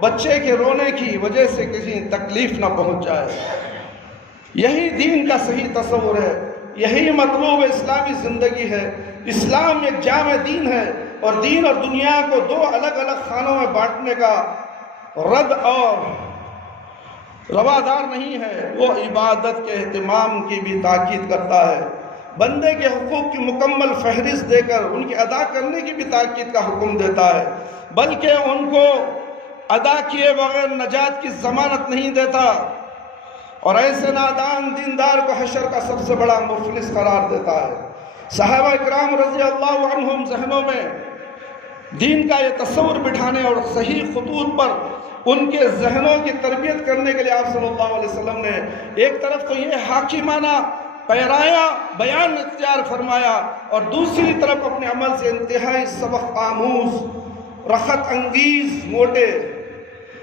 بچے کے رونے کی وجہ سے کسی تکلیف نہ پہنچ جائے۔ یہی دین کا صحیح تصور ہے، یہی مطلوب اسلامی زندگی ہے۔ اسلام ایک جامع دین ہے، اور دین اور دنیا کو دو الگ الگ خانوں میں بانٹنے کا رد اور روادار نہیں ہے۔ وہ عبادت کے اہتمام کی بھی تاکید کرتا ہے، بندے کے حقوق کی مکمل فہرست دے کر ان کی ادا کرنے کی بھی تاکید کا حکم دیتا ہے، بلکہ ان کو ادا کیے بغیر نجات کی ضمانت نہیں دیتا، اور ایسے نادان دیندار کو حشر کا سب سے بڑا مفلس قرار دیتا ہے۔ صحابہ اکرام رضی اللہ عنہم ذہنوں میں دین کا یہ تصور بٹھانے اور صحیح خطوط پر ان کے ذہنوں کی تربیت کرنے کے لیے آپ صلی اللہ علیہ وسلم نے ایک طرف تو یہ حاکمانہ پیرایا بیان اختیار فرمایا، اور دوسری طرف اپنے عمل سے انتہائی سبق آموز، رخت انگیز موٹے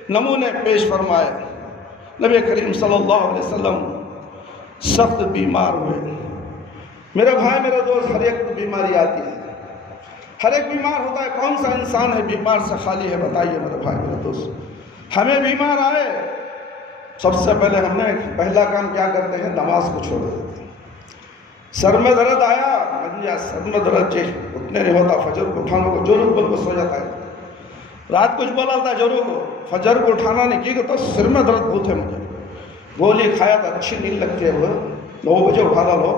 نمونے پیش فرمائے۔ نبی کریم صلی اللہ علیہ وسلم سخت بیمار ہوئے۔ میرے بھائی میرے دوست، ہر ایک بیماری آتی ہے، ہر ایک بیمار ہوتا ہے۔ کون سا انسان ہے بیمار سے خالی ہے؟ بتائیے میرے بھائی میرے دوست۔ ہمیں بیمار آئے، سب سے پہلے ہم نے پہلا کام کیا کرتے ہیں؟ نماز کو چھوڑ دیتے ہیں۔ سر میں درد آیا، سر میں درد اتنے نہیں ہوتا، فجر کو اٹھانے کو جو لوگ بول کو سو جاتا ہے، رات کچھ بولا تھا جو کو فجر کو اٹھانا نہیں کی تو سر میں درد بہت ہے، مجھے گولی کھایا تھا، اچھی نیند لگتی ہے، وہ 9 بجے اٹھانا لو،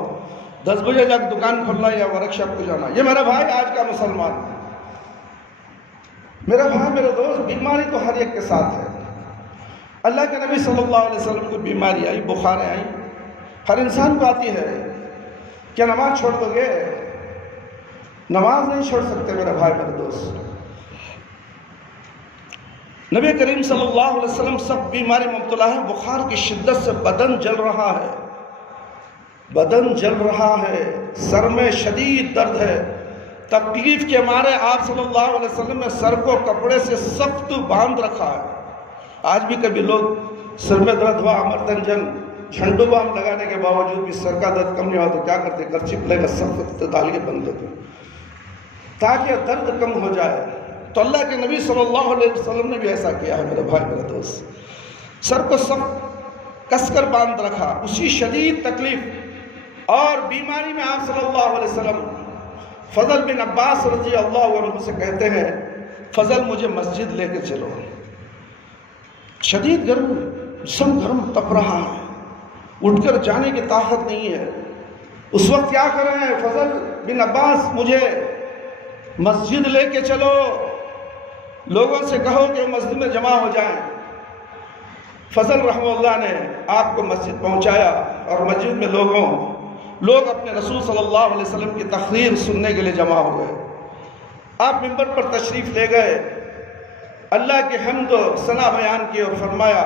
10 بجے جا کے دکان کھولنا یا ورک شاپ کو جانا۔ یہ میرے بھائی آج کا مسلمان ہے۔ میرے بھائی میرے دوست، بیماری تو ہر ایک کے ساتھ ہے۔ اللہ کے نبی صلی اللہ علیہ وسلم کو بیماری آئی، بخاریں آئی، ہر انسان کو آتی ہے۔ کیا نماز چھوڑ دو گے؟ نماز نہیں چھوڑ سکتے میرے بھائی میرے دوست۔ نبی کریم صلی اللہ علیہ وسلم سب بیماری مبتلا ہے، بخار کی شدت سے بدن جل رہا ہے، بدن جل رہا ہے، سر میں شدید درد ہے۔ تکلیف کے مارے آپ صلی اللہ علیہ وسلم نے سر کو کپڑے سے سخت باندھ رکھا ہے۔ آج بھی کبھی لوگ سر میں درد ہوا، امرتنجن جھنڈو بام لگانے کے باوجود بھی سر کا درد کم نہیں ہوا تو کیا کرتے؟ کرچی پلے کا سخت ڈال کے بند لیتے تاکہ درد کم ہو جائے۔ تو اللہ کے نبی صلی اللہ علیہ وسلم نے بھی ایسا کیا ہے میرے بھائی میرے دوست، سر کو سخت کس کر باندھ رکھا، اسی شدید تکلیف اور بیماری میں آپ صلی اللہ علیہ وسلم فضل بن عباس رضی اللہ عنہ سے کہتے ہیں، فضل مجھے مسجد لے کے چلو، شدید گرم، جسم گرم تپ رہا ہے، اٹھ کر جانے کی طاقت نہیں ہے۔ اس وقت کیا کریں؟ فضل بن عباس مجھے مسجد لے کے چلو، لوگوں سے کہو کہ مسجد میں جمع ہو جائیں۔ فضل رحمہ اللہ نے آپ کو مسجد پہنچایا اور مسجد میں لوگ اپنے رسول صلی اللہ علیہ وسلم کی تقریر سننے کے لیے جمع ہو گئے۔ آپ ممبر پر تشریف لے گئے، اللہ کی حمد و ثنا بیان کی اور فرمایا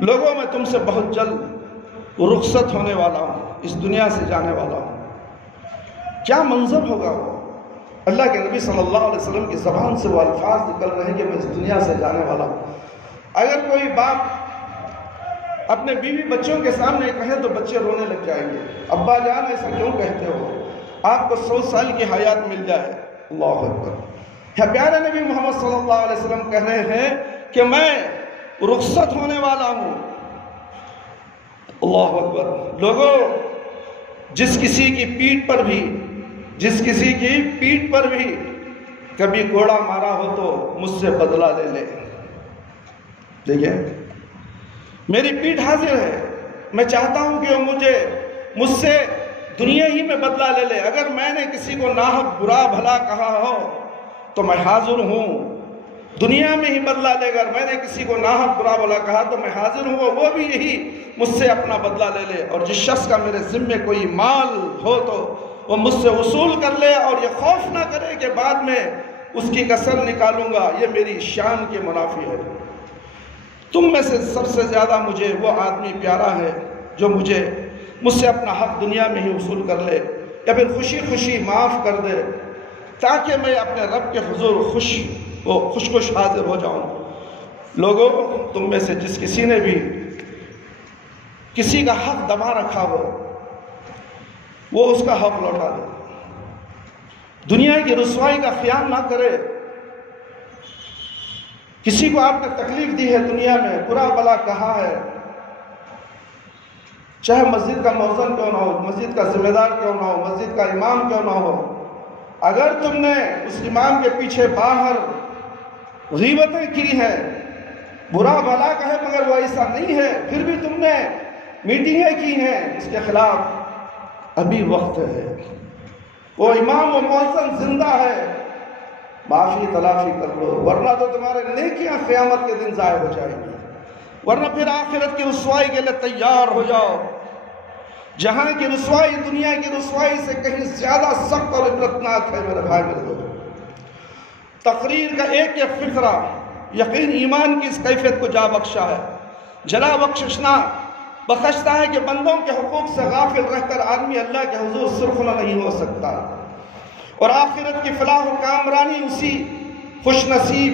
لوگوں میں تم سے بہت جلد رخصت ہونے والا ہوں، اس دنیا سے جانے والا ہوں۔ کیا منظر ہوگا وہ؟ اللہ کے نبی صلی اللہ علیہ وسلم کی زبان سے وہ الفاظ نکل رہے ہیں کہ میں اس دنیا سے جانے والا ہوں۔ اگر کوئی باپ اپنے بیوی بچوں کے سامنے کہے تو بچے رونے لگ جائیں گے، ابا جان ایسا کیوں کہتے ہو؟ آپ کو 100 سال کی حیات مل جائے۔ اللہ اکبر۔ پیارے نبی محمد صلی اللہ علیہ وسلم کہہ رہے ہیں کہ میں رخصت ہونے والا ہوں۔ اللہ اکبر۔ لوگوں، جس کسی کی پیٹھ پر بھی کبھی کوڑا مارا ہو تو مجھ سے بدلہ لے لے۔ دیکھیں، میری پیٹھ حاضر ہے، میں چاہتا ہوں کہ وہ مجھ سے دنیا ہی میں بدلہ لے لے۔ اگر میں نے کسی کو ناحق برا بھلا کہا ہو تو میں حاضر ہوں، دنیا میں ہی بدلہ لے گا۔ میں نے کسی کو ناحق برا بھلا کہا تو میں حاضر ہوں، وہ بھی یہی مجھ سے اپنا بدلہ لے لے۔ اور جس شخص کا میرے ذمے کوئی مال ہو تو وہ مجھ سے وصول کر لے، اور یہ خوف نہ کرے کہ بعد میں اس کی کسر نکالوں گا، یہ میری شان کے منافی ہے۔ تم میں سے سب سے زیادہ مجھے وہ آدمی پیارا ہے جو مجھ سے اپنا حق دنیا میں ہی وصول کر لے، یا پھر خوشی خوشی معاف کر دے، تاکہ میں اپنے رب کے حضور خوش حاضر ہو جاؤں۔ لوگوں، تم میں سے جس کسی نے بھی کسی کا حق دبا رکھا ہو وہ اس کا حق لوٹا دے، دنیا کی رسوائی کا خیال نہ کرے۔ کسی کو آپ نے تکلیف دی ہے دنیا میں، برا بلا کہا ہے، چاہے مسجد کا مؤذن کیوں نہ ہو، مسجد کا ذمہ دار کیوں نہ ہو، مسجد کا امام کیوں نہ ہو، اگر تم نے اس امام کے پیچھے باہر غیبتیں کی ہیں، برا بھلا کہے مگر وہ ایسا نہیں ہے، پھر بھی تم نے میٹنگیں کی ہیں اس کے خلاف، ابھی وقت ہے۔ وہ امام و مؤذن زندہ ہے، معافی تلافی کر لو، ورنہ تو تمہارے نیکیاں قیامت کے دن ضائع ہو جائیں گی، ورنہ پھر آخرت کی رسوائی کے لیے تیار ہو جاؤ، جہاں کی رسوائی دنیا کی رسوائی سے کہیں زیادہ سخت اور عبرتناک ہے۔ میرے بھائی میرے دوست، تقریر کا ایک فقرہ یقین ایمان کی اس کیفیت کو جا بخشا ہے، جلا بخشتا ہے کہ بندوں کے حقوق سے غافل رہ کر آدمی اللہ کے حضور سرخنا نہیں ہو سکتا، اور آخرت کی فلاح و کامرانی اسی خوش نصیب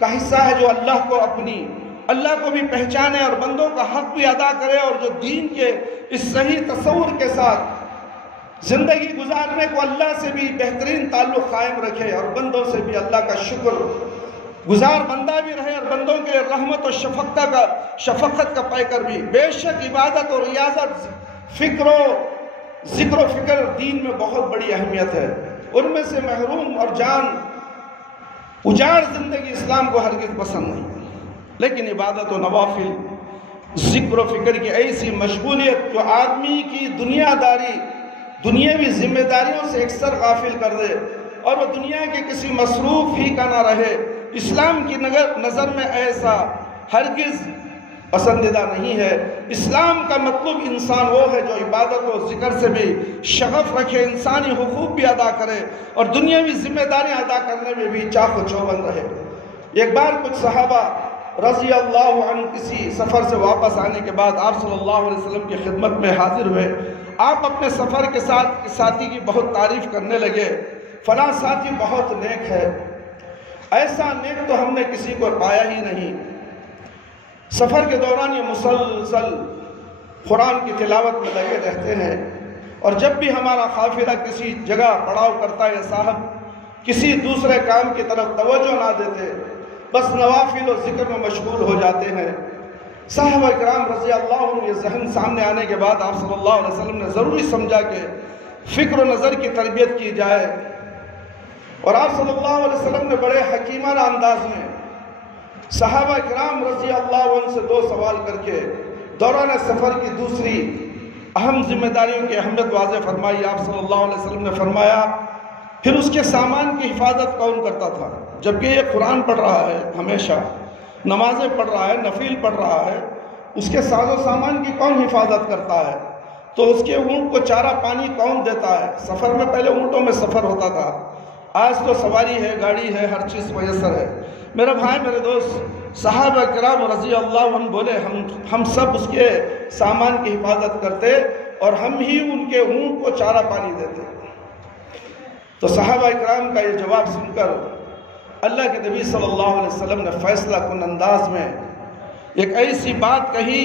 کا حصہ ہے جو اللہ کو بھی پہچانے اور بندوں کا حق بھی ادا کرے، اور جو دین کے اس صحیح تصور کے ساتھ زندگی گزارنے کو اللہ سے بھی بہترین تعلق قائم رکھے، اور بندوں سے بھی اللہ کا شکر گزار بندہ بھی رہے، اور بندوں کے رحمت و شفقت کا پیکر بھی۔ بے شک عبادت اور ریاضت، ذکر و فکر دین میں بہت بڑی اہمیت ہے، ان میں سے محروم اور جان اجاڑ زندگی اسلام کو ہرگز پسند نہیں۔ لیکن عبادت و نوافل، ذکر و فکر کی ایسی مشغولیت جو آدمی کی دنیاوی ذمہ داریوں سے اکثر غافل کر دے، اور وہ دنیا کے کسی مصروف ہی کا نہ رہے، اسلام کی نظر میں ایسا ہرگز پسندیدہ نہیں ہے۔ اسلام کا مطلوب انسان وہ ہے جو عبادت و ذکر سے بھی شغف رکھے، انسانی حقوق بھی ادا کرے، اور دنیاوی ذمہ داریاں ادا کرنے میں بھی چاق و چوبند رہے۔ ایک بار کچھ صحابہ رضی اللہ عنہ کسی سفر سے واپس آنے کے بعد آپ صلی اللہ علیہ وسلم کی خدمت میں حاضر ہوئے۔ آپ اپنے سفر کے ساتھی کی بہت تعریف کرنے لگے، فلاں ساتھی بہت نیک ہے، ایسا نیک تو ہم نے کسی کو پایا ہی نہیں۔ سفر کے دوران یہ مسلسل قرآن کی تلاوت میں لگے رہتے ہیں، اور جب بھی ہمارا قافلہ کسی جگہ پڑاؤ کرتا ہے، صاحب کسی دوسرے کام کی طرف توجہ نہ دیتے، بس نوافل و ذکر میں مشغول ہو جاتے ہیں۔ صحابہ کرام رضی اللہ عنہ یہ ذہن سامنے آنے کے بعد آپ صلی اللہ علیہ وسلم نے ضروری سمجھا کہ فکر و نظر کی تربیت کی جائے، اور آپ صلی اللہ علیہ وسلم نے بڑے حکیمانہ انداز میں صحابہ کرام رضی اللہ عنہ سے 2 سوال کر کے دوران سفر کی دوسری اہم ذمہ داریوں کی اہمیت واضح فرمائی آپ صلی اللہ علیہ وسلم نے فرمایا پھر اس کے سامان کی حفاظت کون کرتا تھا؟ جبکہ یہ قرآن پڑھ رہا ہے، ہمیشہ نمازیں پڑھ رہا ہے، نفل پڑھ رہا ہے، اس کے ساز و سامان کی کون حفاظت کرتا ہے؟ تو اس کے اونٹ کو چارہ پانی کون دیتا ہے؟ سفر میں پہلے اونٹوں میں سفر ہوتا تھا، آج تو سواری ہے، گاڑی ہے، ہر چیز میسر ہے۔ میرے بھائی، میرے دوست، صحابہ کرام رضی اللہ عنہ بولے ہم سب اس کے سامان کی حفاظت کرتے اور ہم ہی ان کے اونٹ کو چارہ پانی دیتے۔ تو صحابہ کرام کا یہ جواب سن کر اللہ کے نبی صلی اللہ علیہ وسلم نے فیصلہ کن انداز میں ایک ایسی بات کہی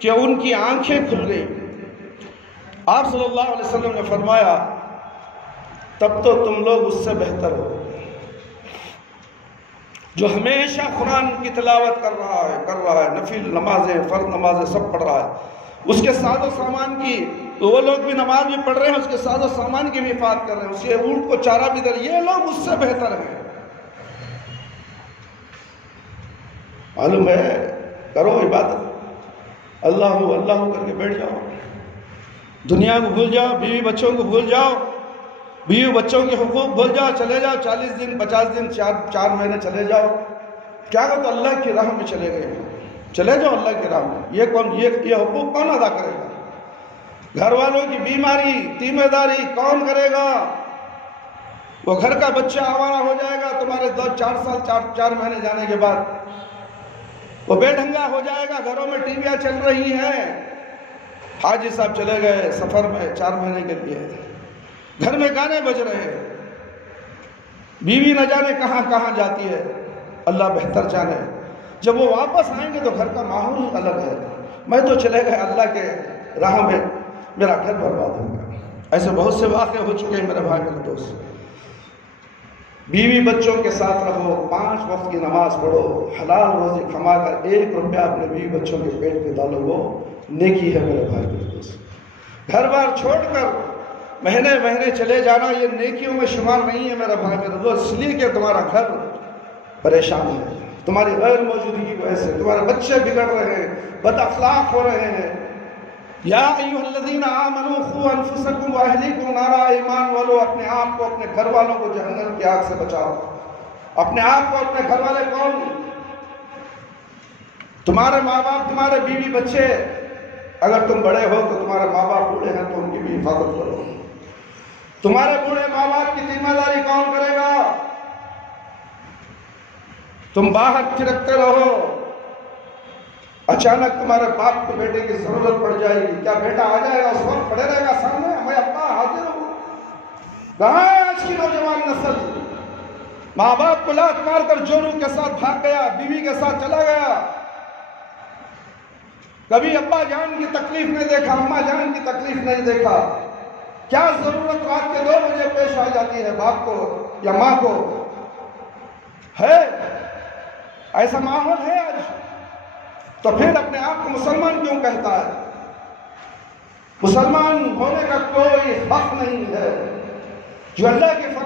کہ ان کی آنکھیں کھل گئیں۔ آپ صلی اللہ علیہ وسلم نے فرمایا تب تو تم لوگ اس سے بہتر ہو جو ہمیشہ قرآن کی تلاوت کر رہا ہے، نفل نمازیں، فرض نمازیں سب پڑھ رہا ہے، اس کے ساز و سامان کی، تو وہ لوگ بھی نماز بھی پڑھ رہے ہیں، اس کے ساز و سامان کی بھی حفاظت کر رہے ہیں، اس کے اونٹ کو چارہ بھی دے رہے ہیں، یہ لوگ اس سے بہتر ہیں۔ معلوم ہے، کرو عبادت، اللہ کر کے بیٹھ جاؤ، دنیا کو بھول جاؤ، بیوی بچوں کو بھول جاؤ، بیوی بچوں کے حقوق بھول جاؤ، چلے جاؤ 40 دن 50 دن 4 مہینے چلے جاؤ، کیا کہ تو اللہ کی راہ میں چلے گئے، چلے جاؤ اللہ کی راہ میں۔ یہ حقوق کون ادا کرے گا؟ گھر والوں کی بیماری، تیمہ داری کون کرے گا؟ وہ گھر کا بچہ آوارہ ہو جائے گا تمہارے 2-4 سال 4 مہینے جانے کے بعد، وہ بے ڈھنگا ہو جائے گا، گھروں میں ٹی ویاں چل رہی ہیں، حاجی صاحب چلے گئے سفر میں 4 مہینے کے لیے، گھر میں گانے بج رہے ہیں، بیوی نہ جانے کہاں کہاں جاتی ہے، اللہ بہتر جانے۔ جب وہ واپس آئیں گے تو گھر کا ماحول ہی الگ ہے، میں تو چلے گئے اللہ کے راہ میں، میرا گھر برباد ہو گیا۔ ایسے بہت سے واقعے ہو چکے ہیں میرے بھائی، میرے دوست۔ بیوی بچوں کے ساتھ رہو، 5 وقت کی نماز پڑھو، حلال روزی کما کر 1 روپیہ اپنے بیوی بچوں کے پیٹ میں ڈالو، وہ نیکی ہے میرے بھائی، میرے دوست۔ گھر بار چھوڑ کر مہینے چلے جانا یہ نیکیوں میں شمار نہیں ہے میرا بھائی، میرے دوست، اس لیے کہ تمہارا گھر پریشان ہے، تمہاری غیر موجودگی کی وجہ سے تمہارے بچے بگڑ رہے ہیں، بد اخلاق ہو رہے ہیں۔ یا ایھا الذین آمنوا قوا انفسکم واہلیکم نارا، ایمان والو اپنے آپ کو، اپنے گھر والوں کو جہنم کی آگ سے بچاؤ۔ اپنے آپ کو، اپنے گھر والے کون؟ تمہارے ماں باپ، تمہارے بیوی بچے، اگر تم بڑے ہو تو تمہارے ماں باپ بوڑھے ہیں تو ان کی بھی حفاظت کرو۔ تمہارے بوڑھے ماں باپ کی ذمہ داری کون کرے گا؟ تم باہر پھرکتے رہو، اچانک تمہارے باپ کو بیٹے کی ضرورت پڑ جائے گی، کیا بیٹا آ جائے گا اس وقت کھڑے رہے گا سامنے، میں ابا حاضر ہوں؟ کہاں ہے آج کی نوجوان نسل؟ ماں باپ کو لات مار کر جوروں کے ساتھ بھاگ گیا، بیوی کے ساتھ چلا گیا، کبھی ابا جان کی تکلیف نہیں دیکھا، اماں جان کی تکلیف نہیں دیکھا۔ کیا ضرورت رات کے 2 بجے پیش آ جاتی ہے باپ کو یا ماں کو؟ ہے ایسا ماحول ہے آج؟ تو پھر اپنے آپ کو مسلمان کیوں کہتا ہے؟ مسلمان ہونے کا کوئی حق نہیں ہے۔ جو اللہ کے فرمان